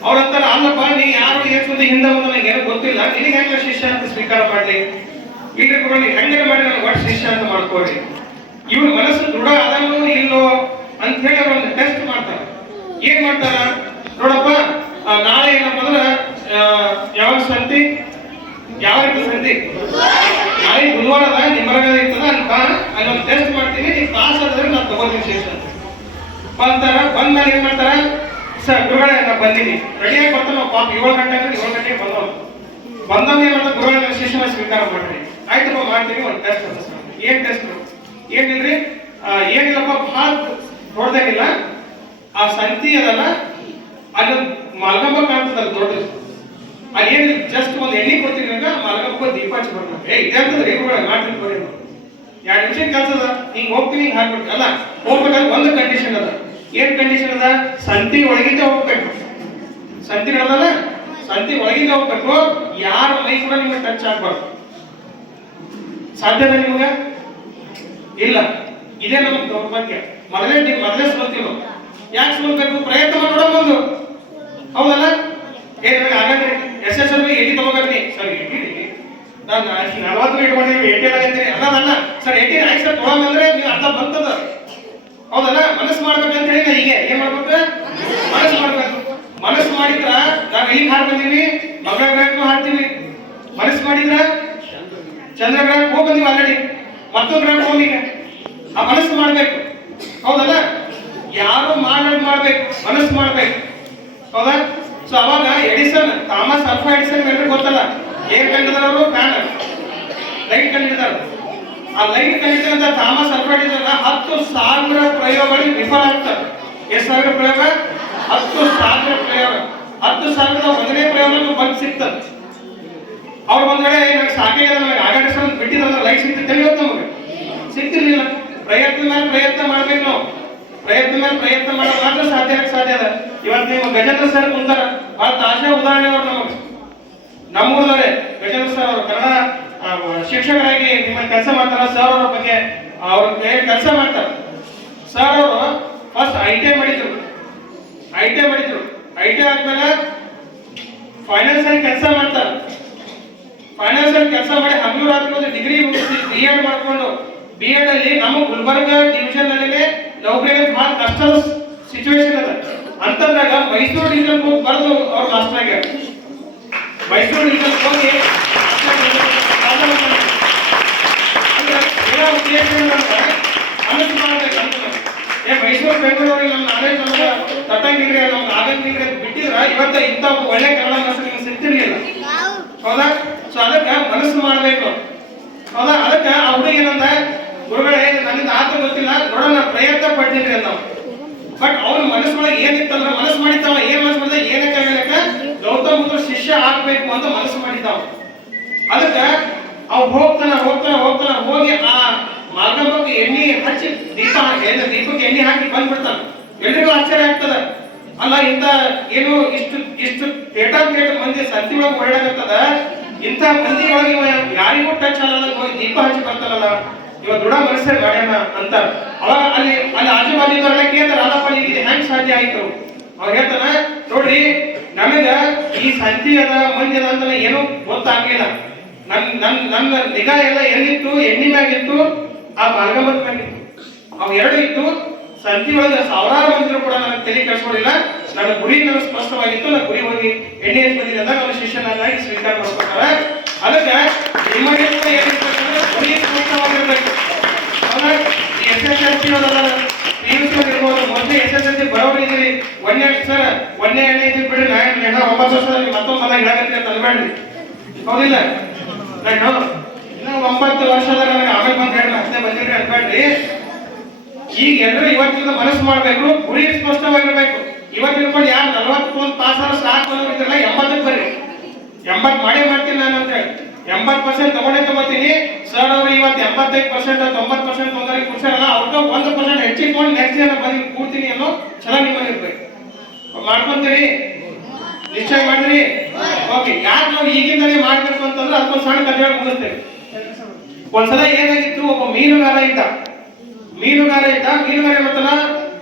ಅವ್ರಂತಾರ, ಅಲ್ಲಪ್ಪ ನೀ ಯಾರು ಏನ್ ಹಿಂದೆ ಬಂದ ನನಗೆ ಏನೋ ಗೊತ್ತಿಲ್ಲ, ನಿನಗೆ ಹೆಂಗ ಶಿಷ್ಯ ಅಂತ ಸ್ವೀಕಾರ ಮಾಡ್ಲಿ? ಇಲ್ರಿ ಗುರುಗಳು, ಹೆಂಗಾರ ಮಾಡಿ ನನಗೆ ಒಟ್ಟು ಶಿಷ್ಯ ಅಂತ ಮಾಡ್ಕೊರಿ. ಇವ್ರ ಮನಸ್ಸು ದೃಢ ಅದನ್ನು ಇಲ್ಲೋ ಅಂತ ಹೇಳಿ ಅವ್ರ ಒಂದು ಟೆಸ್ಟ್ ಮಾಡ್ತಾರೆ. ಏನ್ ಮಾಡ್ತಾರ ನೋಡಪ್ಪ, ನಾಳೆ ಏನಪ್ಪ ಅಂದ್ರ ಯಾವ ಸಂತಿ, ಯಾವ ರೀತಿ ಸಂತಿ, ನಾಳೆ ಬುಧವಾರದ ನಿಮ್ಮರ್ಗ ಇರ್ತದ ಅಂತ ಅಲ್ಲೊಂದು ಟೆಸ್ಟ್ ಮಾಡ್ತೀನಿ, ನೀವು ಪಾಸ್ ಆದ್ರೆ ನಾನು ತಗೋತೀನಿ ಶಿಷ್ಯ ಅಂತ ಬಂತಾರ. ಬಂದ್ಮೇಲೆ ಏನ್ ಮಾಡ್ತಾರ, ಸರ್ ಗುರುಗಳೇ ನಾ ಬಂದೀನಿ, ರೆಡಿಯಾಗಿ ಬರ್ತಾನೆ ನಾವು, ಪಾಪ 7 ಗಂಟೆ ಅಂದ್ರೆ 7 ಗಂಟೆಗೆ ಬಂದವ್ ಏನ್ ಮಾಡ್ತಾರೆ, ಗುರುಗಳ ಶಿಷ್ಯನ ಸ್ವೀಕಾರ ಮಾಡ್ರಿ. ಆಯ್ತಪ್ಪ ಮಾಡ್ತೀವಿ, ಒಂದು ಟೆಸ್ಟ್ ಅಂತ. ಏನ್ ಟೆಸ್ಟ್? ಏನಿಲ್ರಿ, ಏನಿಲ್ಲಪ್ಪ, ಭಾಳ ದೊಡ್ಡದೇನಿಲ್ಲ, ಆ ಸಂತಿ ಅದಲ್ಲ, ಅಲ್ಲಿ ಮಲ್ಗಂಬ ಕಾಣ್ತದಲ್ಲ ದೊಡ್ಡದು, ಅದೇನು ಜಸ್ಟ್ ಒಂದು ಎಣ್ಣೆ ಕೊಡ್ತೀನಿ, ಮಲ್ಗಂಬ ದೀಪ ಹಚ್ಚಿ ಬರ್ತಾರೆ. ಇದೇ ಅಂತದ್ರಿ ಗುರುಗಳ ಮಾಡ್ತೀನಿ ಬರೀ 2 ನಿಮಿಷ ಕೆಲಸ ಅದ, ಹಿಂಗ್ ಹೋಗ್ತೀನಿ, ಹಿಂಗ್ ಹಾಕ್ಬಿಡ್ತೀನಿ. ಅಲ್ಲ, ಹೋಗ್ಬೇಕಾದ್ರೆ ಒಂದು ಕಂಡೀಷನ್ ಅದ. ಏನ್ ಕಂಡೀಷನ್ ಅದ? ಸಂತಿ ಒಳಗಿಂದ ಹೋಗ್ಬೇಕು. ಸಂತಿ ಅಲ್ಲ, ಸಂತಿ ಒಳಗಿಂದ ಹೋಗ್ಬೇಕು. ಯಾರ ಮೈ ಕೂಡ ನಿಮ್ಗೆ ಟಚ್ ಆಗ್ಬಾರ್ದು. ಸಾಧ್ಯದ ನಿಮ್ಗೆ? ಇಲ್ಲ. ಇದೇ ನಮ್ಗೆ ದೌರ್ಭಾಗ್ಯ. ಮೊದಲೇ ಸೋಲ್ತೀವಿ ನಾವು. ಯಾಕೆ ಸೋಲ್ಬೇಕು? ಪ್ರಯತ್ನ ಮಾಡೋದು, ಹೌದಲ್ಲ? ಏನ್ ಹಾಗಾದ್ರೆ SSLC 80 ತಗೋಬೇಕ್ರಿ ಸರ್, 80 ನಾನು 40 ಇಟ್ಕೊಂಡಿವಿ, 80 ಆಗೈತ್ರಿ ಅನ್ನೋದಲ್ಲ ಸರ್. 80 ಆಯ್ತು ಸರ್ ತೊಗೊಂಬಂದ್ರೆ ನೀವು ಅರ್ಧ ಬಂತದ, ಹೌದಲ್ಲ? ಮನಸ್ಸು ಮಾಡ್ಬೇಕಂತ ಹೇಳಿ ನಾ ಈಗ ಏನ್ ಮಾಡ್ಬೇಕು? ಮನಸ್ಸು ಮಾಡ್ಬೇಕು. ಮನಸ್ಸು ಮಾಡಿದ್ರ ನಾವ್ ಎಲ್ಲಿಗೆ ಹಾಡ್ ಬಂದೀವಿ? ಮಂಗಳ ಗ್ರಹಕ್ಕೂ ಹಾಡ್ತೀವಿ. ಮನಸ್ಸು ಮಾಡಿದ್ರ ಚಂದ್ರ ಗ್ರಹಕ್ಕೆ ಹೋಗಿ ಬಂದೀವಿ ಆಲ್ರೆಡಿ, ಮತ್ತೊಂದು ಗ್ರಹಕ್ಕೆ ಹೋಗಿ. ಆ ಮನಸ್ಸು ಮಾಡ್ಬೇಕು, ಹೌದಲ್ಲ? ಯಾರು ಮಾಡ್ಬೇಕು, ಮನಸ್ಸು ಮಾಡ್ಬೇಕು, ಹೌದಾ? ಸೊ ಅವಾಗ ಎಡಿಸನ್, ಥಾಮಸ್ ಆಲ್ಫಾ ಎಡಿಸನ್ ಎಲ್ರಿಗೂ ಗೊತ್ತಲ್ಲ, ಏನ್ ಕಂಡಿದ್ದಾರವರು? ಫ್ಯಾನ್, ಲೈಟ್ ಕಂಡಿದ್ದಾರೆ. ಆ ಲೈಟ್ ಕಂಡಿದ್ದಂತ ಥಾಮಸ್ ಆಲ್ಫಾ ಎಡಿಸನ್ 10,000 ಪ್ರಯೋಗಗಳಿಗೆ ವಿಫಲ ಆಗ್ತಾರೆ. ಎಷ್ಟು ಸಾವಿರ ಪ್ರಯೋಗ? 10,000 ಪ್ರಯೋಗ. 10,000ದ ಒಂದನೇ ಪ್ರಯೋಗಕ್ಕೂ ಬಂದ್ ಸಿಗ್ತದೆ. ಅವ್ರು ಒಂದ್ ಕಡೆ ನನಗೆ ಸಾಕಾಗಿದೆ, ನನಗೆ ಆಗಾಡಿಸೋ ಬಿಟ್ಟಿದ್ರೆ ಲೈಟ್ ಸಿಗ್ತದೆ ತಿಳಿಯುತ್ತೆ, ನಮಗೆ ಸಿಗ್ತಿರ್ಲಿಲ್ಲ. ಪ್ರಯತ್ನ ಮೇಲೆ ಪ್ರಯತ್ನ ಮಾಡ್ಬೇಕು ನಾವು. ಪ್ರಯತ್ನ ಮೇಲೆ ಪ್ರಯತ್ನ ಮಾಡೋದು ಮಾತ್ರ ಸಾಧ್ಯ ಅದ. ಇವತ್ತು ನೀವು ಗಜೇಂದ್ರ ಸರ್ ಮುಂದಾರ, ಬಹಳ ತಾಜಾ ಉದಾಹರಣೆ ಅವರು ನಮಗೆ. ನಮ್ಮೂರದವರೇ ಗಜೇಂದ್ರ ಸರ್ ಅವರು ಕನ್ನಡ ಶಿಕ್ಷಕರಾಗಿ ನಿಮ್ಮಲ್ಲಿ ಕೆಲಸ ಮಾಡ್ತಾರ. ಸರ್ ಅವ್ರ ಬಗ್ಗೆ ಅವ್ರ ಕೆಲಸ ಮಾಡ್ತಾರೆ. ಸರ್ ಅವರು ಫಸ್ಟ್ ITI ಮಾಡಿದ್ರು. ITI ಆದ್ಮೇಲೆ ಫೈನಾನ್ಸ್ ಅಲ್ಲಿ ಕೆಲಸ ಮಾಡ್ತಾರೆ. ಫೈನಾನ್ಸ್ ಅಲ್ಲಿ ಕೆಲಸ ಮಾಡಿ ಹಗಲು ರಾತ್ರಿ ಒಂದು ಡಿಗ್ರಿ ಮುಗಿಸಿ B.Ed ಮಾಡ್ಕೊಂಡು B.Ed ಅಲ್ಲಿ ನಮ್ಮ ಗುಲ್ಬರ್ಗ ಡಿವಿಷನ್ ನಲ್ಲಿ ನೌಕರಿಗೆ ಬಹಳ ಕಷ್ಟದ ಸಿಚುವೇಶನ್ ಅದ. ಅಂತಂದಾಗ ಮೈಸೂರು ಡಿವಿಷನ್ ಹೋಗಿ ಬರೆದು ಅವ್ರು ಮಾಸ್ಟರ್ ಆಗ್ಯಾರ. ಮೈಸೂರು ಡಿವಿಷನ್ ಹೋಗಿ ಮೈಸೂರು ಬೆಂಗಳೂರಿಗೆ ನಮ್ಮ ನಾಲೆಜ್ ನಮ್ಗೆ ತಟ್ಟಂಗಿದ್ರೆ ನಮ್ಗೆ ಆಗಂಗಿದ್ರೆ ಬಿಟ್ಟಿದ್ರ ಇವತ್ತ ಇಂಥ ಒಳ್ಳೆ ಕನ್ನಡ ಮಾಸ್ಟರ್ ನಿಮ್ಗೆ ಸಿಗ್ತಿರ್ಲಿಲ್ಲ. ಹೌದಾ? ಸೊ ಅದಕ್ಕೆ ಮನಸ್ಸು ಮಾಡ್ಬೇಕು. ಹೌದಾ? ಅದಕ್ಕೆ ಆ ಹುಡುಗಿ ಏನಂದ, ಗುರುಗಳೇ ನನ್ನಿಂದ ಆತ ಗೊತ್ತಿಲ್ಲ, ನೋಡೋಣ ಪ್ರಯತ್ನ ಪಡ್ತಿದ್ರಿ ಅಂತ. ಬಟ್ ಅವ್ರ ಮನಸ್ಸೊಳಗೆ ಏನಿತ್ತಂದ್ರೆ, ಮನಸ್ಸು ಮಾಡಿದ್ದಾವ, ಏನ್ ಮನಸ್ಸು ಮಾಡಿದ, ಏನಕ್ಕೆ ಆಗಲಕ್ಕ ಗೌತಮ ಬುದ್ಧ ಶಿಷ್ಯ ಆಗ್ಬೇಕು ಅಂತ ಮನಸ್ಸು ಮಾಡಿದ್ದಾವ. ಅದಕ್ಕೆ ಅವ್ ಹೋಗ್ತಾನ ಹೋಗಿ ಆ ಮಾರ್ಗಂಬಕ್ಕೆ ಎಣ್ಣೆ ಹಚ್ಚಿ ದೀಪಕ್ಕೆ ಎಣ್ಣೆ ಹಾಕಿ ಬಂದ್ಬಿಡ್ತಾನ. ಎಲ್ರಿಗೂ ಆಶ್ಚರ್ಯ ಆಗ್ತದ, ಅಲ್ಲ ಇಂಥ ಏನು ಇಷ್ಟು ಥೇಟ ಮಂದಿ ಸಂತಿ ಒಳಗೆ ಹೊರಡಾಗತ್ತದ, ಇಂಥ ಮಂದಿ ಒಳಗೆ ಯಾರಿಗೂ ಟಚ್ ಆಗಲ್ಲ, ದೀಪ ಹಚ್ಚಿ ಬರ್ತಾರಲ್ಲ, ಇವ ದೃಢ ಮನಸ್ಸೇ ಮಾಡ್ಯಾನ ಅಂತ. ಅವಾಗ ಅಲ್ಲಿ ಆಜು ಬಾಜು ಕೇಳ್ತಾರ, ಅಲ್ಲಪ್ಪ ಇದು ಹೆಂಗ್ ಸಾಧ್ಯ ಆಯ್ತು? ಅವ್ರು ಹೇಳ್ತಾನ, ನೋಡ್ರಿ ನಮಗ ಈ ಸಂತಿ ಅದ ಮಂದಿ ಅದ ಅಂತ ಏನೂ ಗೊತ್ತಾಗ್ಲಿಲ್ಲ. ನನ್ನ ನಿಗಾ ಎಲ್ಲ ಎಲ್ಲಿತ್ತು? ಎಣ್ಣೆ ಮ್ಯಾಗಿತ್ತು, ಆ ಮಾರ್ಗಮತ್ ಮ್ಯಾಗಿತ್ತು. ಅವ್ ಎರಡು ಇತ್ತು. ಸಂತಿ ಒಳಗೆ ಸಾವಿರಾರು ಮಂದಿರು ಕೂಡ ನನಗೆ ತಲೆ ಕೆಡಿಸ್ಕೊಂಡಿಲ್ಲ. ನನ್ನ ಗುರಿ ನನಗೆ ಸ್ಪಷ್ಟವಾಗಿತ್ತು. ನನ್ನ ಗುರಿ ಹೋಗಿ ಎಣ್ಣೆ ಹಚ್ಚಿ ಬಂದಿದ್ದ ನನ್ನ ಶಿಷ್ಯನಾಗಿ ಸ್ವೀಕಾರ ಮಾಡ್ಕೊತಾರ. ಅದಕ್ಕೆ ನಿಮಗೆ ಏನಿರ್ತಕ್ಕಂದ್ರೆ ಗುರಿ ಸ್ಪಷ್ಟವಾಗಿರ್ಬೇಕು. SSLC PUC ಇರ್ಬೋದು, ಮೊದಲು SSLC ಬರೋರಿದ್ದೀರಿ, ಒಂದೇ ಎಣ್ಣೆ ಇದ್ದು ಬಿಡ್ರಿ, ನಾನು 9 ವರ್ಷದಲ್ಲಿ ಮತ್ತೊಂದು ಮಲ ಇಡಾಗತ್ತೆ ಅಂತ ಅನ್ಬೇಡ್ರಿ. ಹೌದಿಲ್ಲ? ನಾನು ಇನ್ನು 9 ವರ್ಷದಾಗ ನನಗೆ ಆಮೇಲೆ ಬಂದು ಹೇಳಿ ಅಷ್ಟೇ ಬಂದಿರ್ರಿ ಅನ್ಬೇಡ್ರಿ. ಈಗ ಎಲ್ಲರೂ ಇವತ್ತಿನ ಮನಸ್ಸು ಮಾಡ್ಬೇಕು, ಗುರಿ ಸ್ಪಷ್ಟವಾಗಿರ್ಬೇಕು. ಇವತ್ತು ತಿಳ್ಕೊಂಡು ಯಾರು 40 ಪಾಸ್ ಆದ್ರೆ ಸಾಕು ಅನ್ನೋದಿಲ್ಲ, 80ಕ್ಕೆ ಬರ್ರಿ. 80 ಮಾಡೇ ಮಾಡ್ತೀನಿ ನಾನು ಅಂತ ಹೇಳಿ 80% ತಗೊಂತೀನಿ. ಸರ್ ಅವರು ಇವತ್ತು 85% 90% ತೊಂದರೆ ಕುಡ್ಸಾರಲ್ಲ, ಅವ್ರಿಗೆ 1% ಹೆಚ್ಚಿಗೆ ತೊಗೊಂಡು ನೆಕ್ಸ್ಟ್ ಇಯರ್ ಬಂದು ಕೂಡ್ತೀನಿ ಅನ್ನೋ ಛಲ ನಿಮ್ಮಲ್ಲಿ ಇರ್ಬೇಕು. ಮಾಡ್ಕೊಂತೀರಿ? ನಿಶ್ಚಯ ಮಾಡ್ರಿ. ಓಕೆ. ಯಾಕೆ ನಾವು ಈಗಿಂದಲೇ ಮಾಡ್ಬೇಕು ಅಂತಂದ್ರೆ ಅದಕ್ಕೊಂದು ಸಣ್ಣ ಕಥೆ ಹೇಳಿ ಮುಗಿಸ್ತೇವೆ. ಒಂದ್ಸಲ ಏನಾಗಿತ್ತು, ಒಬ್ಬ ಮೀನುಗಾರ ಇದ್ದ. ಮೀನುಗಾರ ಮಾಡ್ತಾನ,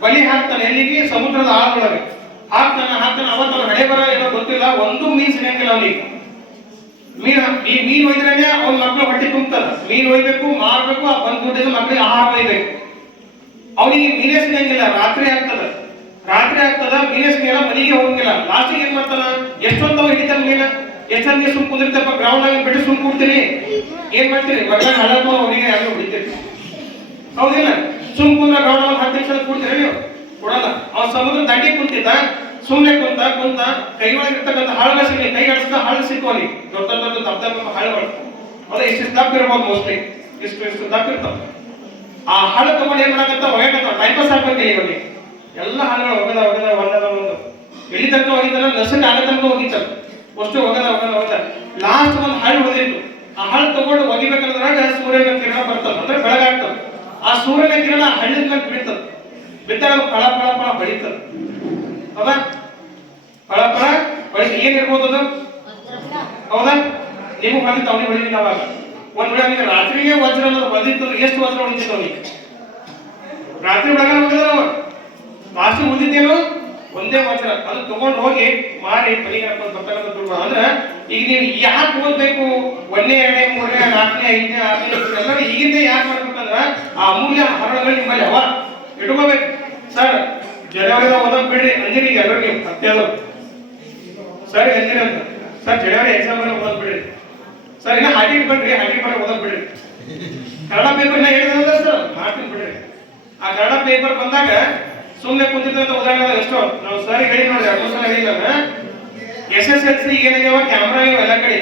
ಬಲಿ ಹಾಕ್ತಾನೆ. ಎಲ್ಲಿಗೆ? ಸಮುದ್ರದ ಆಳದೊಳಗೆ ಹಾಕ್ತಾನ. ಅವತ್ತು ಅವ್ನ ಹಣೆ ಬರ ಏನೋ ಗೊತ್ತಿಲ್ಲ, ಒಂದು ಮೀನು ಸಿಗಂಗಿಲ್ಲ ಅವನಿಗೆ. ಮೀನು ಒಯ್ದ್ರೆ ಅವ್ನ ಮಕ್ಕಳು ಹೊಟ್ಟೆ ತುಂಬ್ತಾರ. ಮೀನು ಒಯ್ಬೇಕು, ಮಾರ್ಬೇಕು, ಆ ಬಂದ್ ದುಡ್ಡಿದ ಮಕ್ಕಳಿಗೆ ಆಹಾರ ಒಯ್ಬೇಕು. ಅವನಿಗೆ ಮೀನೇ ಸಿಗಂಗಿಲ್ಲ. ರಾತ್ರಿ ಆಗ್ತದ, ಮೀನೇ ಸಿಗಲ್ಲ, ಮನೆಗೆ ಹೋಗಂಗಿಲ್ಲ. ಲಾಸ್ಟಿಗೆ ಏನ್ ಮಾಡ್ತಾನ, ಎಷ್ಟೊಂದವ ಹಿಡಿತಾನ ಮೀನ. ಎಷ್ಟೊಂದಿಗೆ ಸುಮ್ ಕುದಿರ್ತಪ್ಪ, ಗ್ರೌಂಡ್ ಆಗಿ ಬಿಟ್ಟು ಸುಮ್ ಕೂಡ್ತೀನಿ. ಏನ್ ಮಾಡ್ತೀರಿ? ಮಕ್ಕಳ ಹಳಕು ಅವನಿಗೆ ಯಾರು ಹೊಡಿತೀರಿ? ಹೌದಿಲ್ಲ? ಸುಮ್ ಕುಂದ್ರ ಗ್ರೌಂಡ್ ಆಗಿ 10 ನಿಮಿಷ ಕೂಡ್ತೀರಿ ನೀವು? ಕೊಡಲ್ಲ. ಅವ್ನ ಸಮುದ್ರ ದಂಡಿ ಕುಂತಿದ್ದ, ಸುಮ್ನೆ ಕುಂತ ಕೈ ಒಳಗಿರ್ತಕ್ಕಂಥ ಹಳ್ಳ ಸಿಗ್ಲಿ, ಕೈ ಆಡಿಸ್ತಾ ಹಳ್ಳ ಸಿಕ್ಕವನಿ ದೊಡ್ಡ ದಪ್ಪ ಹಳ್ಳಗಳು. ಅದ ಇಷ್ಟು ದಪ್ಪ ಇರ್ಬೋದು, ಮೋಸ್ಟ್ಲಿ ಇಷ್ಟು ದಪ್ಪ ಇರ್ತಾವ. ಆ ಹಳ್ಳ ತಗೊಂಡು ಏನ್ ಮಾಡಕತ್ತ, ಒಯ್ಯಕತ್ತ ಟೈಮ್ ಪಾಸ್ ಆಗ್ಬೇಕು. ಇವನಿಗೆ ಎಲ್ಲ ಹಳ್ಳಗಳು ಒಗದ ಒಂದು ಎಲ್ಲಿ ತನಕ ಹೋಗಿದ್ದಾನ, ನಸಕ್ಕೆ ಆಗ ತನಕ ಹೋಗಿತ್ತಾರ. ಅಷ್ಟು ಒಗದ ಲಾಸ್ಟ್ ಒಂದು ಹಳ್ಳ ಹೊದಿತ್ತು. ಆ ಹಳ್ಳ ತಗೊಂಡು ಒಗಿಬೇಕಂದ್ರಾಗ ಸೂರ್ಯನ ಕಿರಣ ಬರ್ತದ, ಅಂದ್ರೆ ಬೆಳಗಾಗ್ತದ. ಆ ಸೂರ್ಯನ ಕಿರಣ ಹಳ್ಳದ ಮೇಲೆ ಬೀಳ್ತದ. ಬಿದ್ದಾಗ ಫಳ ಬಳಿತದ. ಹೌದಾ? ಫಳ ಬಳಿ ಏನಿರ್ಬೋದು ಅದು? ಹೌದಾ? ನಿಮಗೆ ಹೊಲಿತ್ತು, ಅವನಿಗೆ ಹೊಡಿಲಿಲ್ಲ. ಅವಾಗ ಒಂದ್ ವೇಳೆ ಅವನಿಗೆ ರಾತ್ರಿಗೆ ವಜ್ರ ಹೊದಿತ್ತು, ಎಷ್ಟು ವಜ್ರ ಹೊಡಿತಿತ್ತು ಅವನಿಗೆ? ರಾತ್ರಿ ಬೆಳಗ್ಗೆ ಹೋಗಿದಾರ ಅವ ಲಾಸ್ಟ್ ಉಳಿದಿದ್ದೇನು ಒಂದೇ ವಜ್ರ. ಅದು ತಗೊಂಡು ಹೋಗಿ ಮಾರಿ ಬಲಿಗೆ ಹಾಕೊಂಡು ಬರ್ತಕ್ಕಂಥ ದುಡ್ಡು. ಅಂದ್ರೆ ಈಗ ನೀವು ಯಾಕೆ ಓದ್ಬೇಕು? 1ನೇ 2ನೇ 3ನೇ 4ನೇ 5ನೇ 6ನೇ ಎಲ್ಲರೂ ಈಗಿಂದ ಯಾಕೆ ಮಾಡ್ಬೇಕಂದ್ರ ಆ ಅಮೂಲ್ಯ ಹರಳುಗಳು ನಿಮ್ಮಲ್ಲಿ ಅವ ಇಟ್ಕೋಬೇಕು. ಸರ್ ಜನವರಿ ಓದೋದ್ ಬಿಡ್ರಿ ಅಂದಿರಿ ಎಲ್ಲರಿಗೆ ಹತ್ಯದು. ಸರ್ ಅಂದಿರಿ ಅಂತ, ಸರ್ ಜನವರಿ ಎಕ್ಸಾಮ್ ಓದೋದ್ ಬಿಡ್ರಿ. ಸರ್ ಇನ್ನ ಹಾಟಿಗೆ ಬನ್ರಿ, ಹಾಟಿಗೆ ಬರ ಓದೋದ್ ಬಿಡ್ರಿ. ಕನ್ನಡ ಪೇಪರ್ ಹೇಳಿದ್ರೆ ಸರ್ ಮಾಡ್ತೀನಿ ಬಿಡ್ರಿ. ಆ ಕನ್ನಡ ಪೇಪರ್ ಬಂದಾಗ ಸುಮ್ಮನೆ ಕುಂತಿದ್ದಂತ ಉದಾಹರಣೆ ಎಷ್ಟೋ ನಾವು ಸರಿ ಹೇಳಿ ನೋಡ್ರಿ, 2 ಸಲ ಹೇಳಿಲ್ಲ. SSLC ಏನಾಗ್ಯಾವ ಕ್ಯಾಮ್ರಾ ಇವ ಎಲ್ಲ ಕಡೆ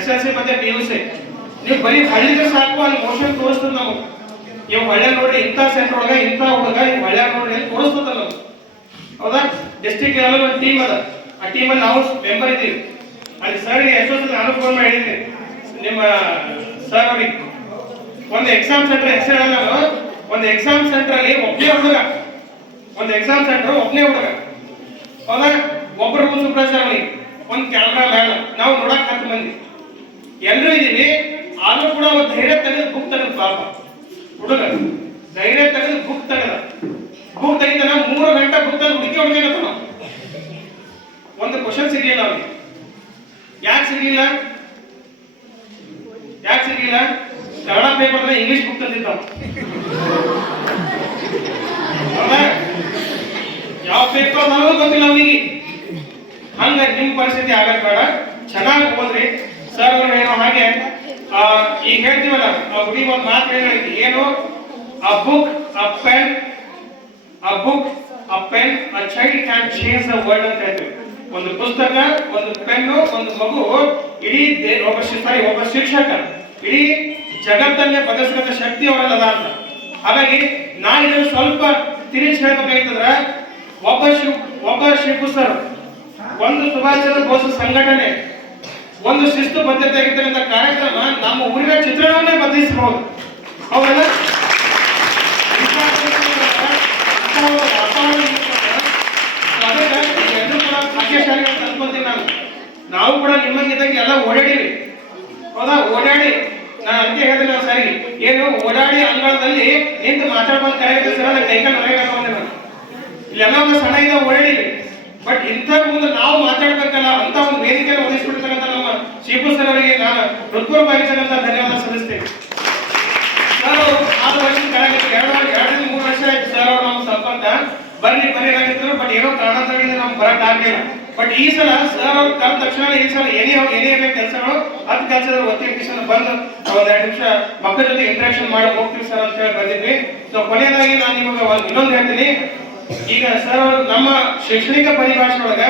SSLC ಮತ್ತೆ PUC ನೀವು ಬರೀ ಹಳ್ಳಿಗೆ ಸಾಕು ಅಲ್ಲಿ ಮೋಷನ್ ತೋರಿಸ್ತದ ನಾವು ಇವ್ ಹಳ್ಳಿ ನೋಡ್ರಿ ಇಂಥ ಸೆಂಟರ್ ಒಳಗ ಇಂಥ ಹುಡುಗ ಇವ್ ಹಳ್ಳಿ ನೋಡ್ರಿ ಅಂತ ತೋರಿಸ್ತದ ನಾವು ಹೌದಾ ಡಿಸ್ಟ್ರಿಕ್ಟ್ ಲೆವೆಲ್ ಒಂದು ಟೀಮ್ ಅದ ಆ ಟೀಮಲ್ಲಿ ನಾವು ಮೆಂಬರ್ ಇದ್ದೀವಿ ಅಲ್ಲಿ ಸರ್ ಎಷ್ಟೊಂದು ನಾನು ಫೋನ್ ಮಾಡಿದ್ದೀನಿ ನಿಮ್ಮ ಸರ್ ಅವ್ರಿಗೆ ಒಂದು ಎಕ್ಸಾಮ್ ಸೆಂಟರ್ ಹೆಸರು ಹೇಳಲ್ಲ ನಾನು ಒಂದು ಎಕ್ಸಾಮ್ ಸೆಂಟರ್ ಅಲ್ಲಿ ಒಬ್ಬನೇ ಹುಡುಗ ಒಂದು ಎಕ್ಸಾಮ್ ಸೆಂಟರ್ ಒಬ್ಬನೇ ಹುಡುಗ ಹೌದಾ ಒಬ್ಬರು ಸೂಪರ್ವೈಸರ್ ಅವನಿಗೆ ಒಂದು ಕ್ಯಾಮ್ರಾ ಮ್ಯಾನ್ ನಾವು ನೋಡಕ್ 10 ಮಂದಿ ಎಲ್ಲರೂ ಇದೀವಿ ಆದ್ರೂ ಕೂಡ ಒಂದು ಧೈರ್ಯ ತೆಗೆದು ಬುಕ್ ತೆಗೆದು ಪಾಪ ಹುಡುಗ ಧೈರ್ಯ ತೆಗೆದು ಬುಕ್ ತೆಗಿತಾನ 3 ಗಂಟೆ ಬುಕ್ ತೆಗೆದು ಹುಡುಕಿ ಒಂದು ಕ್ವಶನ್ ಸಿಗ್ಲಿಲ್ಲ ಅವ್ನಿಗೆ ಯಾಕೆ ಸಿಗ್ಲಿಲ್ಲ ಕನ್ನಡ ಪೇಪರ್ ಇಂಗ್ಲಿಷ್ ಬುಕ್ ತಂದಿದ್ದ ಯಾವ ಪೇಪರ್ ಗೊತ್ತಿಲ್ಲ ಅವನಿಗೆ ಹಂಗ ನಿಮ್ ಪರಿಸ್ಥಿತಿ ಆಗಕ್ ಬೇಡ ಚೆನ್ನಾಗಿ ಓದ್ರಿ ಸರ್ ಅವ್ರು ಏನೋ ಹಾಗೆ ಈಗ ಹೇಳ್ತೀವಲ್ಲ ಹುಡುಗಿ ಒಂದು ಮಾತು ಹೇಳಿದ್ವಿ ಏನು a book a pen a child can change the world ಅಂತ ಹೇಳ್ತೀವಿ ಒಂದು ಪುಸ್ತಕ ಒಂದು ಪೆನ್ನು ಒಂದು ಮಗು ಇಡೀ ಒಬ್ಬ ಶಿಕ್ಷಕ ಇಡೀ ಜಗತ್ತನ್ನೇ ಬದಲಿಸದ ಶಕ್ತಿ ಅವರಲ್ಲ ಅಂತ ಹಾಗಾಗಿ ನಾ ಇದನ್ನು ಸ್ವಲ್ಪ ತಿರುಚಿ ಹೇಳ್ಬೇಕಾಯ್ತಂದ್ರ ಒಬ್ಬ ಶಿಪು ಸರ್ ಒಂದು ಸುಭಾಷ್ ಚಂದ್ರ ಬೋಸ್ ಸಂಘಟನೆ ಒಂದು ಶಿಸ್ತು ಬದ್ಧತೆ ಆಗಿರ್ತಕ್ಕಂಥ ಕಾರ್ಯಕ್ರಮ ನಮ್ಮ ಊರಿನ ಚಿತ್ರಣವನ್ನೇ ಬದಲಿಸಬಹುದು ಹೌದಲ್ಲ ಎಲ್ಲರೂ ಕೂಡ ಭಾಗ್ಯಶಾಲಿ ಅಂತ ಅನ್ಕೊಂತೀನಿ ನಾವು ಕೂಡ ನಿಮ್ಮಂಗಿದ್ದಂಗೆ ಎಲ್ಲ ಓಡಾಡಿವಿ ಹೌದಾ ಓಡಾಡಿ ನಾನು ಅದಕ್ಕೆ ಹೇಳಿದ್ರೆ ಸರಿ ಏನು ಓಡಾಡಿ ಅಂಗಳದಲ್ಲಿ ನಿಂತು ಮಾತಾಡ್ಕೊಂಡು ಕಾರ್ಯಕ್ರಮ ಸರ್ ನಾನು ಕೈಕಾಲು ಹೊರಗಾಕೊಂಡೆ ನಾನು ಇಲ್ಲೆಲ್ಲ ಒಂದು ಸಣ್ಣ ಇದ್ದ ಓಡಾಡಿವಿ ಬಟ್ ಇಂಥ ಮುಂದೆ ನಾವು ಮಾತಾಡ್ಬೇಕಲ್ಲ ಅಂತ ಒಂದು ವೇದಿಕೆಯನ್ನು ಒದಗಿಸ್ಬಿಡ್ತಕ್ಕಂಥ ನಮ್ಮ ಶಿಪು ಸರ್ ಅವರಿಗೆ ನಾನು ಹೃತ್ಪೂರ್ವವಾಗಿರ್ತಕ್ಕಂಥ ಧನ್ಯವಾದ ಸಲ್ಲಿಸ್ತೇನೆ ಸರ್ ಅವರು 6 ವರ್ಷದ ಕೆಳಗೆ 2-3 ವರ್ಷ ಆಯ್ತು ಸರ್ ಅವರು ನಮ್ಮ ಸಂಪರ್ಕ ಬರ್ರಿ ಏನಾಗಿದ್ರು ಬಟ್ ಏನೋ ಕಾರಣಾಂತರದಿಂದ ನಮ್ಗೆ ಬರಕ್ ಆಗಲಿಲ್ಲ ಬಟ್ ಈ ಸಲ ಸರ್ ಅವ್ರು ಕರೆದ ತಕ್ಷಣ ಈ ಸಲ ಏನೇ ಕೆಲಸಗಳು ಅದು ಕೆಲಸದ ಒತ್ತಿಗೆ ಬಂದು ಒಂದ್ 2 ನಿಮಿಷ ಮಕ್ಕಳ ಜೊತೆ ಇಂಟ್ರಾಕ್ಷನ್ ಮಾಡಿ ಹೋಗ್ತೀವಿ ಸರ್ ಅಂತ ಹೇಳಿ ಬಂದಿದ್ವಿ ಸೊ ಕೊನೆಯದಾಗಿ ನಾನು ನಿಮಗೆ ಇನ್ನೊಂದು ಹೇಳ್ತೀನಿ ಈಗ ಸರ್ ನಮ್ಮ ಶೈಕ್ಷಣಿಕ ಪರಿಭಾಷೆ ಒಳಗ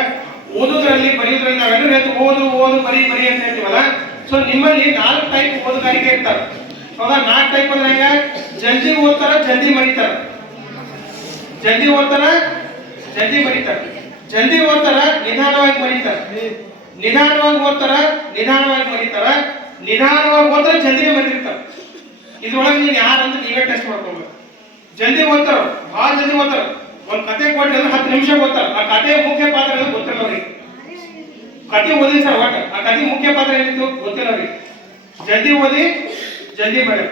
ಓದುವುದರಲ್ಲಿ ಬರೆಯುವುದರಲ್ಲಿ ನಾವೆಲ್ಲರೂ ಹೇಳ್ತೀವಿ ಓದು ಬರಿ ಅಂತ ಹೇಳ್ತೀವಲ್ಲ ಸೊ ನಿಮ್ಮಲ್ಲಿ 4 ಟೈಪ್ ಓದುಗಾರಿಕೆ ಇರ್ತಾರೆ ಹೌದಾ 4 ಟೈಪ್ ಅಂದ್ರೆ ಹೆಂಗ ಜಲ್ದಿ ಓದ್ತಾರ ಜಲ್ದಿ ಮರಿತಾರ ಜಲ್ದಿ ಓದ್ತಾರ ಜಲ್ದಿ ಮರಿತಾರ ಜಲ್ದಿ ಓದ್ತಾರ ನಿಧಾನವಾಗಿ ಮರಿತಾರ ನಿಧಾನವಾಗಿ ಓದ್ತಾರ ನಿಧಾನವಾಗಿ ಮರಿತಾರ ನಿಧಾನವಾಗಿ ಓದ್ತಾರ ಜಲ್ದಿ ಮರಿತಿರ್ತಾರ ಇದ್ರೊಳಗೆ ನೀವು ಯಾರಂದ್ರೆ ನೀವೇ ಟೆಸ್ಟ್ ಮಾಡ್ಕೊಬೇಕು ಜಲ್ದಿ ಓದ್ತಾರ ಭಾಳ ಜಲ್ದಿ ಓದ್ತಾರ ಒಂದ್ ಕತೆ ಕೊಟ್ಟರೆ 10 ನಿಮಿಷ ಓದ್ತಾರ ಆ ಕತೆ ಮುಖ್ಯ ಪಾತ್ರ ಏನು ಗೊತ್ತಿಲ್ಲ ಅವ್ರಿಗೆ ಕತೆ ಓದಿ ಸರ್ ಒಟ್ಟು ಆ ಕತೆ ಮುಖ್ಯ ಪಾತ್ರ ಏನಿತ್ತು ಗೊತ್ತಿಲ್ಲ ಅವ್ರಿಗೆ ಜಲ್ದಿ ಓದಿ ಜಲ್ದಿ ಮಾಡಿ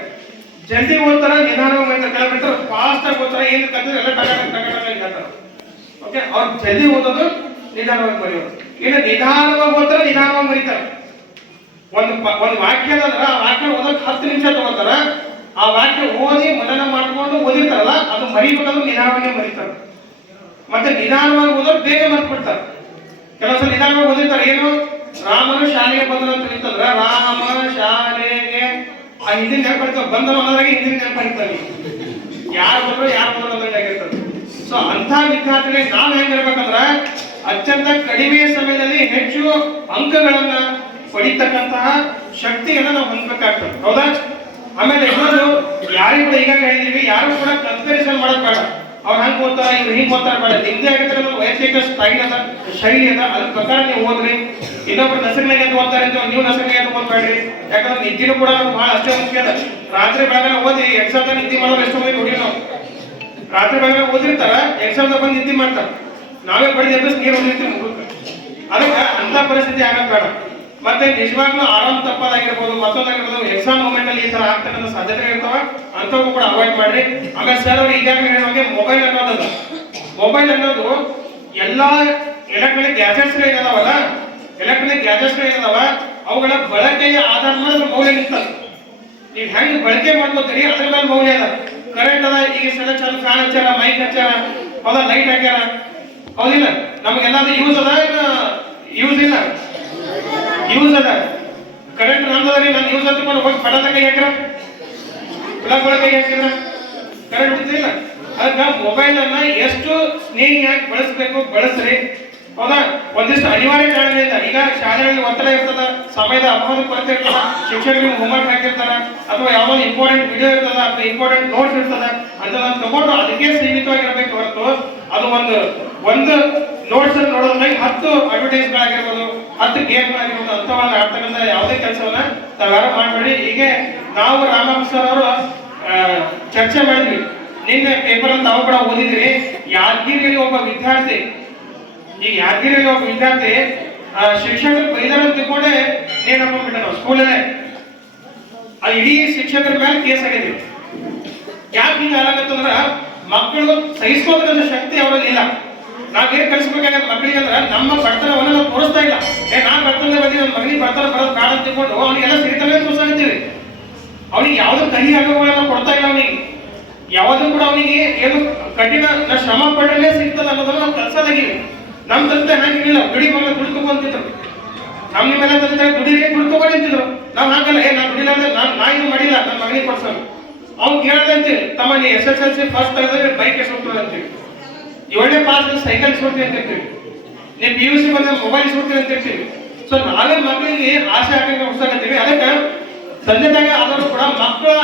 ಜಲ್ದಿ ಓದ್ತಾರ ನಿಧಾನವಾಗಿ ಮರಿತಾರ ಕೆಲವೊಂದು ಫಾಸ್ಟ್ ಆಗಿ ಓದ್ತಾರ ಏನು ಕತೆ ಎಲ್ಲ ಟಕ ಹೇಳ್ತಾರ ಓಕೆ ಅವ್ರು ಜಲ್ದಿ ಓದೋದು ನಿಧಾನವಾಗಿ ಮರೆಯೋದು ಇನ್ನು ನಿಧಾನವಾಗಿ ಓದ್ತಾರ ನಿಧಾನವಾಗಿ ಮರಿತಾರ ಒಂದು ವಾಕ್ಯ ಅಂದ್ರೆ ಆ ವಾಕ್ಯ ಓದೋಕೆ 10 ನಿಮಿಷ ತಗೋತಾರ ಆ ವಾಕ್ಯ ಓದಿ ಮನನ ಮಾಡ್ಕೊಂಡು ಓದಿರ್ತಾರಲ್ಲ ಅದು ಮರಿಬೇಕಾದ್ರೂ ನಿಧಾನವಾಗಿ ಮರಿತಾರೆ ಮತ್ತೆ ನಿಧಾನವಾಗಿ ಓದೋರು ಬೇಗ ಮರ್ತ್ಬಿಡ್ತಾರೆ ಕೆಲವೊಂದ್ಸಲ ನಿಧಾನವಾಗಿ ಓದಿರ್ತಾರೆ ಏನು ರಾಮನು ಶಾಲೆಗೆ ಬಂದನು ಅಂತ ಹೇಳ್ತಂದ್ರ ರಾಮ ಶಾಲೆಗೆ ಆ ಹಿಂದಿನ ನೆನಪಿರ್ತಾವ ಬಂದನು ಅನ್ನೋದ್ರಾಗೆ ಹಿಂದಿನ ನೆನಪಿರ್ತಾನೆ ಯಾರು ಬಂದ್ರು ಅನ್ನೋದಾಗಿರ್ತದೆ ಸೊ ಅಂತ ವಿದ್ಯಾರ್ಥಿಗಳಿಗೆ ನಾವು ಹೆಂಗಿರ್ಬೇಕಂದ್ರ ಅತ್ಯಂತ ಕಡಿಮೆ ಸಮಯದಲ್ಲಿ ಹೆಚ್ಚು ಅಂಕಗಳನ್ನ ಪಡಿತಕ್ಕಂತಹ ಶಕ್ತಿಯನ್ನ ನಾವು ಹೊಂದಬೇಕಾಗ್ತದೆ ಹೌದಾ ಆಮೇಲೆ ಇನ್ನೊಂದು ಯಾರಿಗೂ ಕೂಡ ಈಗಾಗಲೇ ಹೇಳಿದೀವಿ ಯಾರು ಕೂಡ ಕಂಪೇರಿಸನ್ ಮಾಡಕ್ ಬೇಡ ಅವ್ರು ಹಂಗೆ ಓದ್ತಾರ ಇವ್ರು ಹಿಂಗೆ ಓದ್ತಾರ ಬೇಡ ನಿಮ್ದೇ ಆಗಿರ್ತಕ್ಕಂಥ ವೈಯಕ್ತಿಕ ಶೈಲಿ ಅದ ಅದ್ರ ಪ್ರಕಾರ ನೀವು ಓದ್ರಿ ಇನ್ನೊಬ್ರು ನಸರಿನಾಗ ಅಂತ ಓದ್ತಾರೆ ಅಂತ ನೀವು ನಸರಿನಾಗ ಅಂತ ಓದ್ಬೇಡ್ರಿ ಯಾಕಂದ್ರೆ ನಿದ್ದಿನೂ ಕೂಡ ನಮ್ಗೆ ಬಹಳ ಅಷ್ಟೇ ಮುಖ್ಯ ಅದ ರಾತ್ರಿ ಬೆಳಗ್ಗೆ ಓದಿ ಎಕ್ಸಾಮ್ ನಿದ್ದೆ ಮಾಡೋರು ಎಷ್ಟೋ ಮಂದಿ ನೋಡಿ ನಾವು ರಾತ್ರಿ ಬೆಳಗ್ಗೆ ಓದಿರ್ತಾರ ಎಕ್ಸಾಮ್ ಬಂದು ನಿದ್ದೆ ಮಾಡ್ತಾರ ನಾವೇ ಬಡಿದ ಎಬ್ಬಸ್ ನೀರು ಓದಿರ್ತೀವಿ ಮುಗಿದ ಅದಕ್ಕೆ ಅಂತ ಪರಿಸ್ಥಿತಿ ಆಗಕ್ ಬೇಡ ಮತ್ತೆ ನಿಜವಾಗ್ಲೂ ಆರಾಮ್ ತಪ್ಪದಾಗಿರ್ಬೋದು ಮತ್ತೊಂದಾಗಿರ್ಬೋದು ಎಕ್ಸಾಮ್ ಮೂಮೆಂಟ್ ಅಲ್ಲಿ ಈ ತರ ಆಗ್ತಕ್ಕಂಥ ಸಾಧ್ಯತೆ ಇರ್ತಾವ ಅಂತವೂ ಕೂಡ ಅವಾಯ್ಡ್ ಮಾಡ್ರಿ ಆಮೇಲೆ ಸರ್ ಅವ್ರು ಈಗಾಗಲೇ ಹೇಳುವಾಗೆ ಮೊಬೈಲ್ ಅನ್ನೋದು ಎಲ್ಲಾ ಎಲೆಕ್ಟ್ರಾನಿಕ್ ಗ್ಯಾಜೆಟ್ಸ್ ಏನಿದಾವಲ್ಲ ಅವುಗಳ ಬಳಕೆಯ ಆಧಾರ ಮೇಲೆ ಮೌಲ್ಯ ನಿಂತದ ನೀವು ಹೆಂಗ್ ಬಳಕೆ ಮಾಡ್ಕೋತೀರಿ ಅದ್ರ ಮೇಲೆ ಮೌಲ್ಯ ಅದ ಕರೆಂಟ್ ಅದ ಈಗ ಸಲ ಚಾಲು ಫ್ಯಾನ್ ಹಚ್ಚಾರ ಮೈಕ್ ಹಚ್ಚಾರ ಹೌದಾ ಲೈಟ್ ಹಾಕ್ಯಾರ ಹೌದಿಲ್ಲ ನಮಗೆಲ್ಲಾದ್ರೂ ಯೂಸ್ ಅದ ಯೂಸ್ ಅದ ಕರೆಂಟ್ ನಮ್ದದ್ರಿ ನಾನು ಯೂಸ್ ಹತ್ಕೊಂಡು ಹೋಗಿ ಪಟದ ಕೈ ಹಾಕಿರ ಪ್ಲಗ್ ಒಳಗೆ ಕೈ ಹಾಕಿದ್ರ ಕರೆಂಟ್ ಬಿಡ್ತಿಲ್ಲ ಅದಕ್ಕೆ ಮೊಬೈಲ್ ಅನ್ನ ಎಷ್ಟು ಸ್ನೇಹಿಯಾಗಿ ಬಳಸಬೇಕು ಬಳಸ್ರಿ ಹೌದಾ? ಒಂದಿಷ್ಟು ಅನಿವಾರ್ಯ ಕಾರಣಗಳಿಂದ ಈಗ ಶಾಲೆಗಳಲ್ಲಿ ಒತ್ತಡ ಇರ್ತದ, ಸಮಯದ ಅಭಾವದ ಕೊರತೆ ಇರ್ತದ, ಶಿಕ್ಷಕರಿಗೆ ಹೋಮ್ವರ್ಕ್ ಹಾಕಿರ್ತಾರ, ಅಥವಾ ಯಾವುದೋ ಇಂಪಾರ್ಟೆಂಟ್ ವಿಡಿಯೋ ಇರ್ತದ ಅಥವಾ ಇಂಪಾರ್ಟೆಂಟ್ ನೋಟ್ಸ್ ಇರ್ತದ ಅಂತ ತಗೊಂಡು ಅದಕ್ಕೆ ಸೀಮಿತವಾಗಿರ್ಬೇಕು ಹೊರತು ಅದು ಒಂದು ನೋಟ್ಸ್ ನೋಡೋದ್ರಲ್ಲಿ 10 ಅಡ್ವರ್ಟೈಸ್ಗಳಾಗಿರ್ಬೋದು, 10 ಗೇಮ್ಗಳಾಗಿರ್ಬೋದು ಅಂತವನ್ನ ಆಡ್ತಕ್ಕಂಥ ಯಾವುದೇ ಕೆಲಸವನ್ನ ತಾವ್ಯಾರು ಮಾಡಬೇಡಿ. ಹೀಗೆ ನಾವು ರಾಮಪ್ಪ ಸರ್ ಅವರು ಚರ್ಚೆ ಮಾಡಿದ್ವಿ. ನಿನ್ನೆ ಪೇಪರ್ ಅಂತ ತಾವು ಕೂಡ ಓದಿದ್ರಿ. ಯಾದಗಿರಿಯಲ್ಲಿ ಒಬ್ಬ ವಿದ್ಯಾರ್ಥಿ ಶಿಕ್ಷಕರು ಬೈದಾರ ಅಂತ ತಿಳ್ಕೊಂಡೆ ನೇಣಪ್ಪ ಬಿಟ್ಟ ನಾವು ಸ್ಕೂಲಲ್ಲೇ ಇಡೀ ಶಿಕ್ಷಕರ ಮೇಲೆ ಕೇಸ್ ಆಗಿದೆ. ಯಾಕೆ ಹಿಂಗ ಆಗತ್ತಂದ್ರ ಮಕ್ಕಳು ಸಹಿಸ್ಕೋತಕ್ಕಂಥ ಶಕ್ತಿ ಅವರಲ್ಲಿ ಇಲ್ಲ. ನಾವೇನ್ ಕಲಿಸ್ಬೇಕಾದ್ರೆ ಮಕ್ಕಳಿಗೆ ಅಂದ್ರ ನಮ್ಮ ಬಡತನವನ್ನ ನಾವು ತೋರಿಸ್ತಾ ಇಲ್ಲ. ನಾ ಬರ್ತನೆ ಬಂದಿ ನನ್ನ ಮಗನಿಗೆ ಬಡತನ ಬರೋದು ಕಾರಣ ಅಂತ ತಿಳ್ಕೊಂಡು ಅವನಿಗೆಲ್ಲ ಸಿರಿತನೇ ತೋರಿಸ್ತೀವಿ. ಅವನಿಗೆ ಯಾವ್ದು ಕಹಿ ಅನುಭವಗಳನ್ನ ಕೊಡ್ತಾ ಇಲ್ಲ. ಅವನಿಗೆ ಯಾವ್ದು ಕೂಡ ಅವನಿಗೆ ಏನು ಕಠಿಣ ಶ್ರಮ ಪಡಲೇ ಸಿಗ್ತದ ಅನ್ನೋದನ್ನ ನಾವು ಕಲ್ಸೋದಾಗಿವಿ. ನಮ್ ತಂದೆ ಹಾಗಿಲ್ಲ, ದುಡಿ ಮಗ ದುಡ್ಕೊಂತಿದ್ರು. ನಮ್ಮ ಮೇಲೆ ತಂದೆ ದುಡಿರೇ ದುಡ್ಕೊಂಡ್ ನಿಂತಿದ್ರು. ನಾವ್ ಹಾಗಲ್ಲ, ನಾ ದುಡಿಲ್ಲ ಅಂದ್ರೆ ನಾ ಇದು ಮಾಡಿಲ್ಲ, ನನ್ನ ಮಗನಿಗೆ ಕೊಡ್ಸೋದು. ಅವ್ನು ಕೇಳ್ದೆ ಅಂತೀವಿ, ತಮ್ಮ ನೀ SSLC ಫಸ್ಟ್ ತೆಗೆದ್ರೆ ಬೈಕ್ ಎಸ್ಕೊಡ್ತೀವಿ ಅಂತೀವಿ, 7ನೇ ಪಾಸ್ ಸೈಕಲ್ ಇಸ್ಕೊಡ್ತೀವಿ ಅಂತ ಇರ್ತೀವಿ, ನೀವು PUC ಬಂದ ಮೊಬೈಲ್ ಇಸ್ಕೊಡ್ತೀವಿ ಅಂತ ಇರ್ತೀವಿ. ಸೊ ನಾವೇ ಮಕ್ಕಳಿಗೆ ಆಸೆ ಹಾಕಂಗೆ ಹುಡ್ಸಕತ್ತೀವಿ. ಅದಕ್ಕೆ ತಂದೆ ತಾಯಿ ಆದರೂ ಕೂಡ ಮಕ್ಕಳ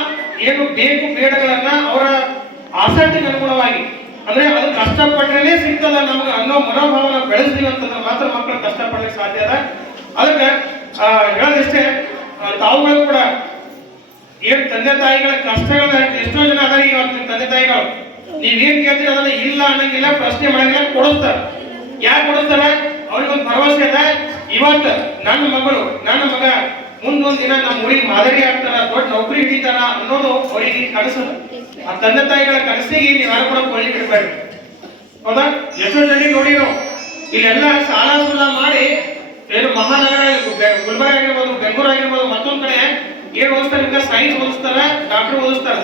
ಏನು ಬೇಕು ಬೇಡಗಳನ್ನ ಅವರ ಆಸಕ್ತಿಗೆ ಅನುಗುಣವಾಗಿ, ಅಂದ್ರೆ ಅದು ಕಷ್ಟಪಟ್ಟರೆ ಸಿಗ್ತದ ನಮ್ಗೆ ಅನ್ನೋ ಮನೋಭಾವನ ಬೆಳೆಸ್ತೀವಿ ಅಂತಂದ್ರೆ ಮಾತ್ರ ಮಕ್ಕಳು ಕಷ್ಟಪಡ್ಲಿಕ್ಕೆ ಸಾಧ್ಯ ಅದ. ಅದಕ್ಕೆ ಹೇಳೋದಿಷ್ಟೇ, ತಾವುಗಳು ಕೂಡ ಏನ್ ತಂದೆ ತಾಯಿಗಳ ಕಷ್ಟಗಳನ್ನ ಎಷ್ಟೋ ಜನ ಅದಾರ. ಈಗ ತಂದೆ ತಾಯಿಗಳು ನೀವೇನ್ ಕೇಳ್ತೀರಿ ಅದನ್ನ ಇಲ್ಲ ಅನ್ನಂಗಿಲ್ಲ, ಪ್ರಶ್ನೆ ಮಾಡಂಗಿಲ್ಲ, ಕೊಡಿಸ್ತಾರ. ಯಾಕೆ ಕೊಡಿಸ್ತಾರ? ಅವ್ರಿಗೊಂದು ಭರವಸೆ ಅದ, ಇವತ್ತು ನನ್ನ ಮಗ ಮುಂದೊಂದ್ ದಿನ ನಮ್ಮ ಊರಿಗೆ ಮಾದರಿ ಆಗ್ತಾರ, ದೊಡ್ಡ ನೌಕರಿ ಹಿಡಿತಾರ ಅನ್ನೋದು ಅವರಿಗೆ ಕನಸದ. ಆ ತಂದೆ ತಾಯಿಗಳ ಕನಸಿಗೆ ನೀವು ಯಾರು ಕೂಡ ಕೊಳ್ಳಿ ಬಿಡಬೇಡಿ. ಹೌದಾ? ಎಷ್ಟೋ ಜನ ನೋಡಿ ನಾವು ಇಲ್ಲೆಲ್ಲ ಸಾಲ ಸೂಲ ಮಾಡಿ ಏನು ಮಹಾನಗರ ಗುಲ್ಬರ್ಗ ಆಗಿರ್ಬೋದು, ಬೆಂಗಳೂರು ಆಗಿರ್ಬೋದು, ಮತ್ತೊಂದ್ ಕಡೆ ಏನ್ ಓದಿಸ್ತಾರೆ, ಈಗ ಸೈನ್ಸ್ ಓದಿಸ್ತಾರ, ಡಾಕ್ಟರ್ ಓದಿಸ್ತಾರ.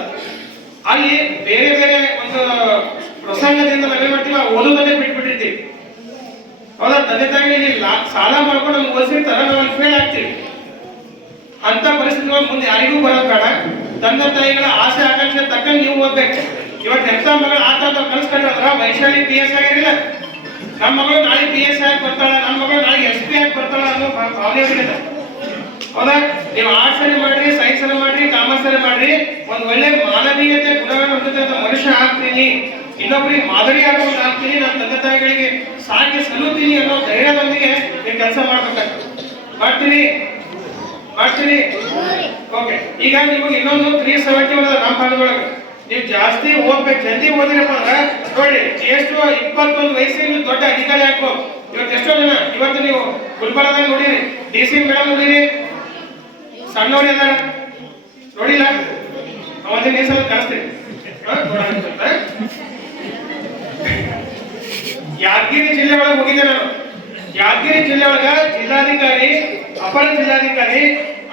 ಅಲ್ಲಿ ಬೇರೆ ಬೇರೆ ಒಂದು ಪ್ರಸಂಗದಿಂದ ನಾವೇನ್ ಮಾಡ್ತೀವಿ, ಓದೋದನ್ನೇ ಬಿಟ್ಬಿಟ್ಟಿರ್ತೀವಿ. ಹೌದಾ? ತಂದೆ ತಾಯಿ ಸಾಲ ಮಾಡ್ಕೊಂಡು ನಮ್ಗೆ ಓದಿಸಿರ್ತಾರ, ನಾವು ಅಲ್ಲಿ ಫೇಲ್ ಆಗ್ತೀವಿ. ಅಂತ ಪರಿಸ್ಥಿತಿಗಳು ಮುಂದೆ ಯಾರಿಗೂ ಬರೋದು ಬೇಡ. ತಂದೆ ತಾಯಿಗಳ ಆಸೆ ಆಕಾಂಕ್ಷೆ ತಕ್ಕಂಗೆ ನೀವು ಓದ್ಬೇಕು. ಇವತ್ತು ಎಕ್ಸಾಮ್ ಮಗಳು ಆತ ಕಲಿಸ್ಕೊಂಡ್ರ ವೈಶಾಲಿ PS ಆಗಿರಲಿಲ್ಲ, ನಮ್ಮ ಮಗಳು ನಾಳೆ PS ಆಗಿ ಬರ್ತಾಳ, ನಮ್ಮ ಮಗಳು ನಾಳೆ SP ಆಗಿ ಬರ್ತಾಳ ಅನ್ನೋ ಭಾವನೆ ಇದೆ. ಹೌದಾ? ನೀವು ಆರ್ಟ್ಸ್ ಅಲ್ಲಿ ಮಾಡ್ರಿ, ಸೈನ್ಸ್ ಅಲ್ಲಿ ಮಾಡ್ರಿ, ಕಾಮರ್ಸ್ ಅಲ್ಲಿ ಮಾಡ್ರಿ, ಒಂದ್ ಒಳ್ಳೆ ಮಾನವೀಯತೆ ಗುಣಗಳನ್ನು ಹೊಂದಿದಂತ ಮನುಷ್ಯ ಆಗ್ತೀನಿ, ಇನ್ನೊಬ್ಬರಿಗೆ ಮಾದರಿ ಆಗೋದು ಆಗ್ತೀನಿ, ನನ್ನ ತಂದೆ ತಾಯಿಗಳಿಗೆ ಸಾಕಿ ಸಲ್ಲುತ್ತೀನಿ ಅನ್ನೋ ಧೈರ್ಯದೊಂದಿಗೆ ನೀವು ಕೆಲಸ ಮಾಡ್ಬೇಕಾಗ್ತದೆ. ಮಾಡ್ತೀರಿ? ಓಕೆ. ಈಗ ನಿಮಗೆ ಇನ್ನೊಂದು 370 ನಮ್ಮ ಭಾಗದೊಳಗೆ ನೀವು ಜಾಸ್ತಿ ಓದ್ಬೇಕು, ಜಲ್ದಿ ಓದಿರಪ್ಪ ಅಂದ್ರೆ ನೋಡಿ, ಎಷ್ಟು 21 ವಯಸ್ಸಿಗೆ ದೊಡ್ಡ ಅಧಿಕಾರಿ ಹಾಕೋ. ಇವತ್ತು ಎಷ್ಟೋ ಜನ ಇವತ್ತು ನೀವು ಗುಲ್ಬರ್ಗದಾಗ ನೋಡಿರಿ, DC ಮೇಡಮ್ ನೋಡಿರಿ, ಸಣ್ಣವ್ರು ಇದಾರ ನೋಡಿಲ್ಲ, ಅವತ್ತಿನ ಈ ಸಲ ಕಳಿಸ್ತೀವಿ. ಯಾದಗಿರಿ ಜಿಲ್ಲೆ ಒಳಗೆ ಹೋಗಿದ್ದೆ ನಾನು. ಯಾದಗಿರಿ ಜಿಲ್ಲೆ ಒಳಗ ಜಿಲ್ಲಾಧಿಕಾರಿ, ಅಪರ ಜಿಲ್ಲಾಧಿಕಾರಿ,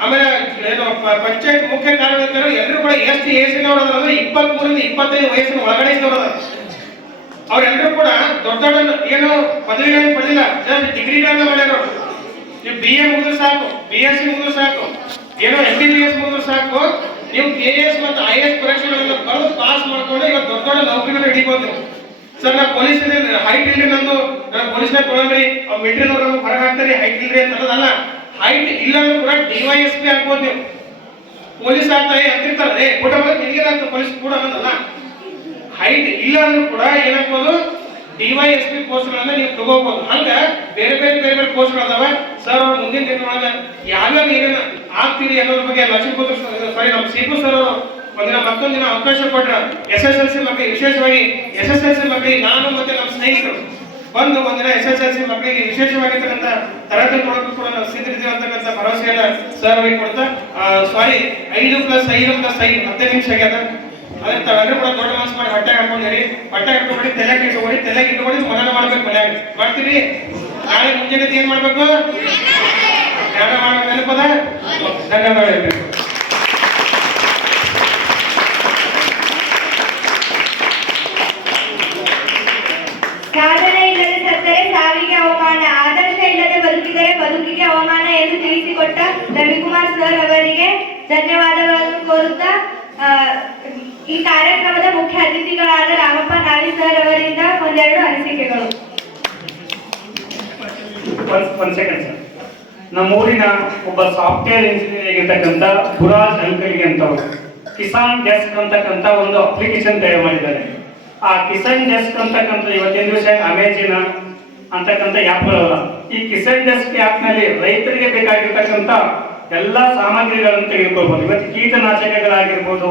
ಆಮೇಲೆ ಏನು ಪಂಚಾಯತ್ ಮುಖ್ಯ ಕಾರ್ಯದರ್ಶಿಗಳು ಎಲ್ಲರೂ ಕೂಡ ಎಷ್ಟು ಏಜಿನವರು ಅಂದ್ರೆ 23 ಇಂದ 25 ವಯಸ್ಸಿನ ಒಳಗಡೆ ಇದ್ದವರು. ಅವ್ರೆಲ್ಲರೂ ಕೂಡ ದೊಡ್ಡ ದೊಡ್ಡ ಏನು ಪದವಿಗಳನ್ನು ಪಡೆದಿಲ್ಲ, ಜಸ್ಟ್ ಡಿಗ್ರಿಗಳನ್ನ ಮಾಡ್ಯಾರ. ನೀವು BA ಮುಗಿದ್ರು ಸಾಕು, BSc ಮುಗಿದ್ರು ಸಾಕು, ಏನೋ MBBS ಮುಗಿದ್ರು ಸಾಕು, ನೀವು KS ಮತ್ತು IAS ಪರೀಕ್ಷೆಗಳನ್ನ ಬರೆದು ಪಾಸ್ ಮಾಡ್ಕೊಂಡು ಇವತ್ತು ದೊಡ್ಡ ದೊಡ್ಡ ನೌಕರಿಗಳನ್ನ ಹಿಡಿಬೋದು. ಸರ್ ನಾ ಪೊಲೀಸ್ ಹೈಟ್ ಇಲ್ರಿ, ನಂದು ನಾನು ಪೊಲೀಸ್ನಾಗ ತೊಗೊಳ್ರಿ, ಅವ್ರು ಮಿಲಿಟರಿದವ್ರು ನಮ್ಗೆ ಹೊರಗೆ ಹಾಕ್ತಾರೆ, ಹೈಟ್ ಇಲ್ರಿ ಅಂತ ಅನ್ನೋದಲ್ಲ. ಹೈಟ್ ಇಲ್ಲ ಕೂಡ DYSP ಆಗ್ಬೋದು. ನೀವು ಪೊಲೀಸ್ ಆಗ್ತಾರೆ ಅಂತಿರ್ತಾರೆ, ಊಟ ಬಂದು ನಿನಗೇನಾಗ್ತದೆ ಪೊಲೀಸ್ ಕೂಡ ಅನ್ನೋದಲ್ಲ. ಹೈಟ್ ಇಲ್ಲ ಅಂದ್ರೂ ಕೂಡ ಏನಾಗ್ಬೋದು, DYSP ಕೋರ್ಸ್ಗಳನ್ನ ನೀವು ತಗೋಬಹುದು. ಹಂಗ ಬೇರೆ ಬೇರೆ ಕೋರ್ಸ್ಗಳು ಅದಾವ. ಸರ್ ಅವ್ರು ಮುಂದಿನ ದಿನದೊಳಗೆ ಯಾವ್ಯಾವ ಏನೇನು ಆಗ್ತೀರಿ ಅನ್ನೋದ್ರ ಬಗ್ಗೆ ನಮ್ಮ ಸಿಪು ಸರ್ ಅವರು ಒಂದಿನ ಮತ್ತೊಂದು ದಿನ ಅವಕಾಶ ಕೊಟ್ರ. SSLC ಮಕ್ಕಳಿಗೆ, ವಿಶೇಷವಾಗಿ SSLC ಮಕ್ಕಳಿಗೆ ನಾನು ಮತ್ತೆ ನಮ್ಮ ಸ್ನೇಹಿತರು ಬಂದು ಒಂದಿನ SSLC ಮಕ್ಕಳಿಗೆ ವಿಶೇಷವಾಗಿರ್ತಕ್ಕಂಥ ತರಗತಿ ಕೊಡೋಕ್ಕೂ ಕೂಡ ನಾವು ಸಿದ್ಧರಿದ್ದೀವಿ ಅಂತಕ್ಕಂಥ ಭರವಸೆಯನ್ನ ಸರ್ ಅವರಿಗೆ ಕೊಡ್ತಾ, ಸಾರಿ 5+5+5 10 ನಿಮಿಷ ಆಗ್ಯದ. ಅದಕ್ಕೆ ತಾವೆಲ್ಲರೂ ಕೂಡ ದೊಡ್ಡ ಮನಸ್ಸು ಮಾಡಿ ಹೊಟ್ಟೆ ಹಾಕೊಂಡಿರಿ, ಹೊಟ್ಟೆ ಹಾಕೊಂಡ್ಬಿಟ್ಟು ತಲೆಗೆ ಇಟ್ಕೊಂಡು ಮನನ ಮಾಡ್ಬೇಕು. ಮನ್ಯಾಗ ಮಾಡ್ತೀರಿ? ನಾಳೆ ಮುಂಜಾನೆ ಏನ್ ಮಾಡ್ಬೇಕು? ಧ್ಯಾನ ಮಾಡ್ಬೇಕು. ನೆನಪದ? ಧನ್ಯವಾದ. ಸಾಧನೆ ಇಲ್ಲದೆ ಸತ್ತರೆ ಸಾವಿಗೆ ಅವಮಾನ, ಆದರ್ಶ ಇಲ್ಲದೆ ಬದುಕಿದರೆ ಬದುಕಿಗೆ ಅವಮಾನ ಎಂದು ತಿಳಿಸಿಕೊಟ್ಟ ರವಿಕುಮಾರ್ ಸರ್ ಅವರಿಗೆ ಧನ್ಯವಾದಗಳನ್ನು ಕೋರುತ್ತಾ, ಈ ಕಾರ್ಯಕ್ರಮದ ಮುಖ್ಯ ಅತಿಥಿಗಳಾದ ರಾಮಪ್ಪ ನಾಳಿ ಸರ್ ಅವರಿಂದ ಒಂದೆರಡು ಅನಿಸಿಕೆಗಳು. ಒಂದು ಸೆಕೆಂಡ್ ಸರ್. ನಮ್ಮೂರಿನ ಒಬ್ಬ ಸಾಫ್ಟ್ವೇರ್ ಇಂಜಿನಿಯರ್ ಆಗಿರ್ತಕ್ಕಂಥ ಗುರಾಜ್ ಅಂಕಲ್ಗೆ ಅಂತವರು ಕಿಸಾನ್ ಡೆಸ್ಕ್ ಅಂತಕ್ಕಂಥ ಒಂದು ಅಪ್ಲಿಕೇಶನ್ ತಯಾರು ಮಾಡಿದ್ದಾರೆ. ಆ ಕಿಸಾನ್ ಡೆಸ್ಕ್ ಅಂತಕ್ಕಂಥ ಇವತ್ತಿನ ದಿವಸ ಅಮೆಜಿನ ಅಂತಕ್ಕಂಥ ಆ್ಯಪ್ಗಳಲ್ಲ. ಈ ಕಿಸಾನ್ ಡೆಸ್ಕ್ ಆ್ಯಪ್ನಲ್ಲಿ ರೈತರಿಗೆ ಬೇಕಾಗಿರ್ತಕ್ಕಂಥ ಎಲ್ಲ ಸಾಮಗ್ರಿಗಳನ್ನು ತೆಗೆದುಕೊಳ್ಬೋದು. ಇವತ್ತು ಕೀಟನಾಶಕಗಳಾಗಿರ್ಬೋದು,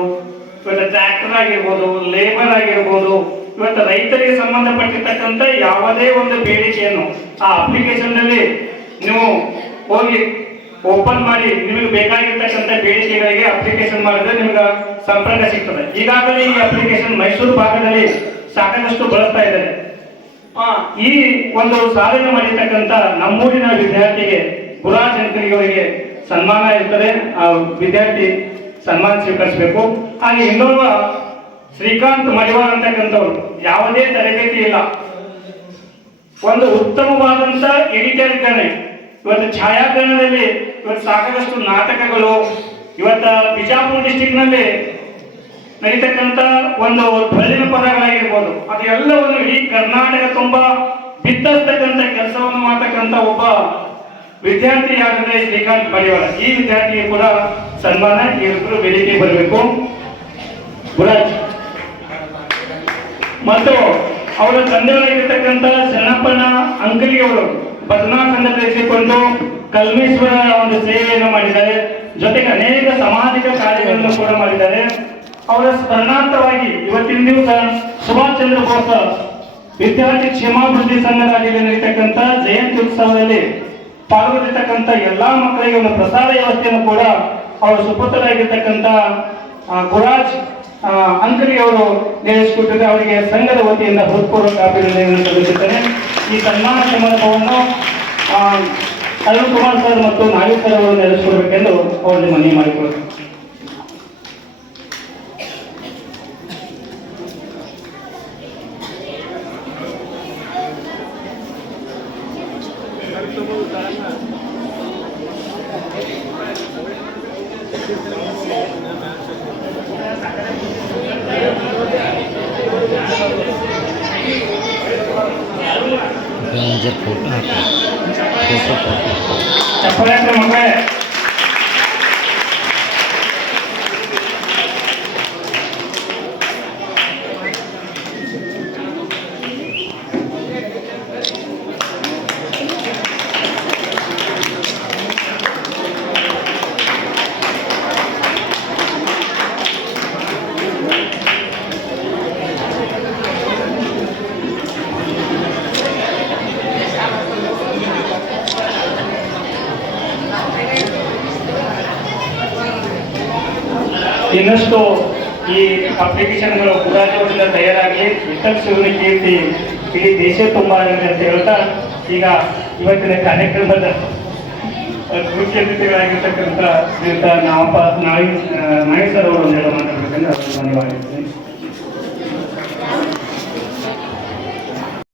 ಇವತ್ತು ಟ್ರ್ಯಾಕ್ಟರ್ ಆಗಿರ್ಬೋದು, ಲೇಬರ್ ಆಗಿರ್ಬೋದು, ಇವತ್ತು ರೈತರಿಗೆ ಸಂಬಂಧಪಟ್ಟಿರ್ತಕ್ಕಂಥ ಯಾವುದೇ ಒಂದು ಬೇಡಿಕೆಯನ್ನು ಆ ಅಪ್ಲಿಕೇಶನ್ ನಲ್ಲಿ ನೀವು ಹೋಗಿ ಓಪನ್ ಮಾಡಿ ನಿಮಗೆ ಬೇಕಾಗಿರ್ತಕ್ಕಂಥ ಬೇಡಿಕೆಗಳಿಗೆ ಅಪ್ಲಿಕೇಶನ್ ಮಾಡಿದ್ರೆ ನಿಮ್ಗೆ ಸಂಪರ್ಕ ಸಿಗ್ತದೆ. ಈಗಾಗಲೇ ಈ ಅಪ್ಲಿಕೇಶನ್ ಮೈಸೂರು ಭಾಗದಲ್ಲಿ ಸಾಕಷ್ಟು ಬಳಸ್ತಾ ಇದ್ದಾರೆ. ಈ ಒಂದು ಸಾಧನೆ ಮಾಡಿರ್ತಕ್ಕಂಥ ನಮ್ಮೂರಿನ ವಿದ್ಯಾರ್ಥಿಗೆ ಗುರಾಜ್ ಅಂಕಲಿಯವರಿಗೆ ಸನ್ಮಾನ ಇರ್ತದೆ. ಆ ವಿದ್ಯಾರ್ಥಿ ಸನ್ಮಾನ ಸ್ವೀಕರಿಸಬೇಕು. ಹಾಗೆ ಇನ್ನೊಬ್ಬ ಶ್ರೀಕಾಂತ್ ಮಡಿವಾರ್ ಅಂತಕ್ಕಂಥವ್ರು ಯಾವುದೇ ತರಬೇತಿ ಇಲ್ಲ, ಒಂದು ಉತ್ತಮವಾದಂತ ಎಡಿಟರ್ ಇದ್ದಾನೆ. ಇವತ್ತು ಛಾಯಾಗ್ರಹಣದಲ್ಲಿ ಇವತ್ತು ಸಾಕಷ್ಟು ನಾಟಕಗಳು ಇವತ್ತು ಬಿಜಾಪುರ ಡಿಸ್ಟಿಕ್ ನಲ್ಲಿ ನಡೀತಕ್ಕಂಥ ಒಂದು ಧ್ವನಿನ ಪದಗಳಾಗಿರ್ಬೋದು, ಅದೆಲ್ಲವನ್ನು ಇಡೀ ಕರ್ನಾಟಕ ತುಂಬಾ ಬಿತ್ತರ್ತಕ್ಕಂಥ ಕೆಲಸವನ್ನು ಮಾಡ್ತಕ್ಕಂಥ ಒಬ್ಬ ವಿದ್ಯಾರ್ಥಿ ಯಾರಂದ್ರೆ ಶ್ರೀಕಾಂತ್ ಮಡಿವಾಳ. ಈ ವಿದ್ಯಾರ್ಥಿಗೆ ಕೂಡ ಸನ್ಮಾನ ಇವರಿಬ್ಬರು ವೇದಿಕೆ ಬರಬೇಕು. ಗುರಾಜ್ ಮತ್ತು ಅವರ ತಂದೆಯವರಾಗಿರ್ತಕ್ಕಂಥ ಶರಣಪ್ಪನ ಅಂಕಲಿಗೆ ಅವರು ಭಜನಾ ಸಂಘದಲ್ಲಿಸಿಕೊಂಡು ಕಲ್ಮೇಶ್ವರ ಒಂದು ಸೇವೆಯನ್ನು ಮಾಡಿದ್ದಾರೆ. ಜೊತೆಗೆ ಅನೇಕ ಸಾಮಾಜಿಕ ಕಾರ್ಯಗಳನ್ನು ಕೂಡ ಮಾಡಿದ್ದಾರೆ. ಅವರ ಸ್ಮರಣಾರ್ಥವಾಗಿ ಇವತ್ತಿನ ದಿವಸ ಸುಭಾಷ್ ಚಂದ್ರ ಬೋಸ್ ವಿದ್ಯಾರ್ಥಿ ಕ್ಷೇಮಾಭಿವೃದ್ಧಿ ಸಂಘದಲ್ಲಿ ನಡೀತಕ್ಕಂಥ ಜಯಂತಿ ಉತ್ಸವದಲ್ಲಿ ಪಾಲ್ಗೊಂಡಿರ್ತಕ್ಕಂಥ ಎಲ್ಲಾ ಮಕ್ಕಳಿಗೆ ಒಂದು ಪ್ರಸಾದ ವ್ಯವಸ್ಥೆಯನ್ನು ಕೂಡ ಅವರು ಸುಪುತ್ರರಾಗಿರ್ತಕ್ಕಂಥ ಗುರಾಜ್ ಅಂಕಲಿ ಅವರು ನೇಮಿಸಿಕೊಟ್ಟಿದ್ದಾರೆ. ಅವರಿಗೆ ಸಂಘದ ವತಿಯಿಂದ ಹೃತ್ಪೂರ್ವಕ ಅಭಿನಂದನೆಯನ್ನು ಸಲ್ಲಿಸುತ್ತೇನೆ. ಈ ಸನ್ಮಾನ ಸಮಾರಂಭವನ್ನು ಅರುಣ್ ಕುಮಾರ್ ಸರ್ ಮತ್ತು ನಾಗೇಶ್ ಸರ್ ಅವರು ನೆಲೆಸಿಕೊಡ್ಬೇಕೆಂದು ಅವರಲ್ಲಿ ಮನವಿ ಮಾಡಿಕೊಳ್ಳುತ್ತೇನೆ. ಚಪ್ಪಲಿ ಮಕ್ಕಳೇ ಇನ್ನಷ್ಟು ಈ ಅಪ್ಲಿಕೇಶನ್ಗಳು ಗುರಾಜವರಿಂದ ತಯಾರಾಗಿ ವಿಠಲ್ ಶಿವನ ಕೀರ್ತಿ ಇಡೀ ದೇಶ ತುಂಬ ಆಗಿದೆ ಅಂತ ಹೇಳ್ತಾ ಈಗ ಇವತ್ತಿನ ಕಾರ್ಯಕ್ರಮದ ಮುಖ್ಯ ಅತಿಥಿಗಳಾಗಿರ್ತಕ್ಕಂಥ ನಾಗೇಶ್ ಸರ್ ಅವರು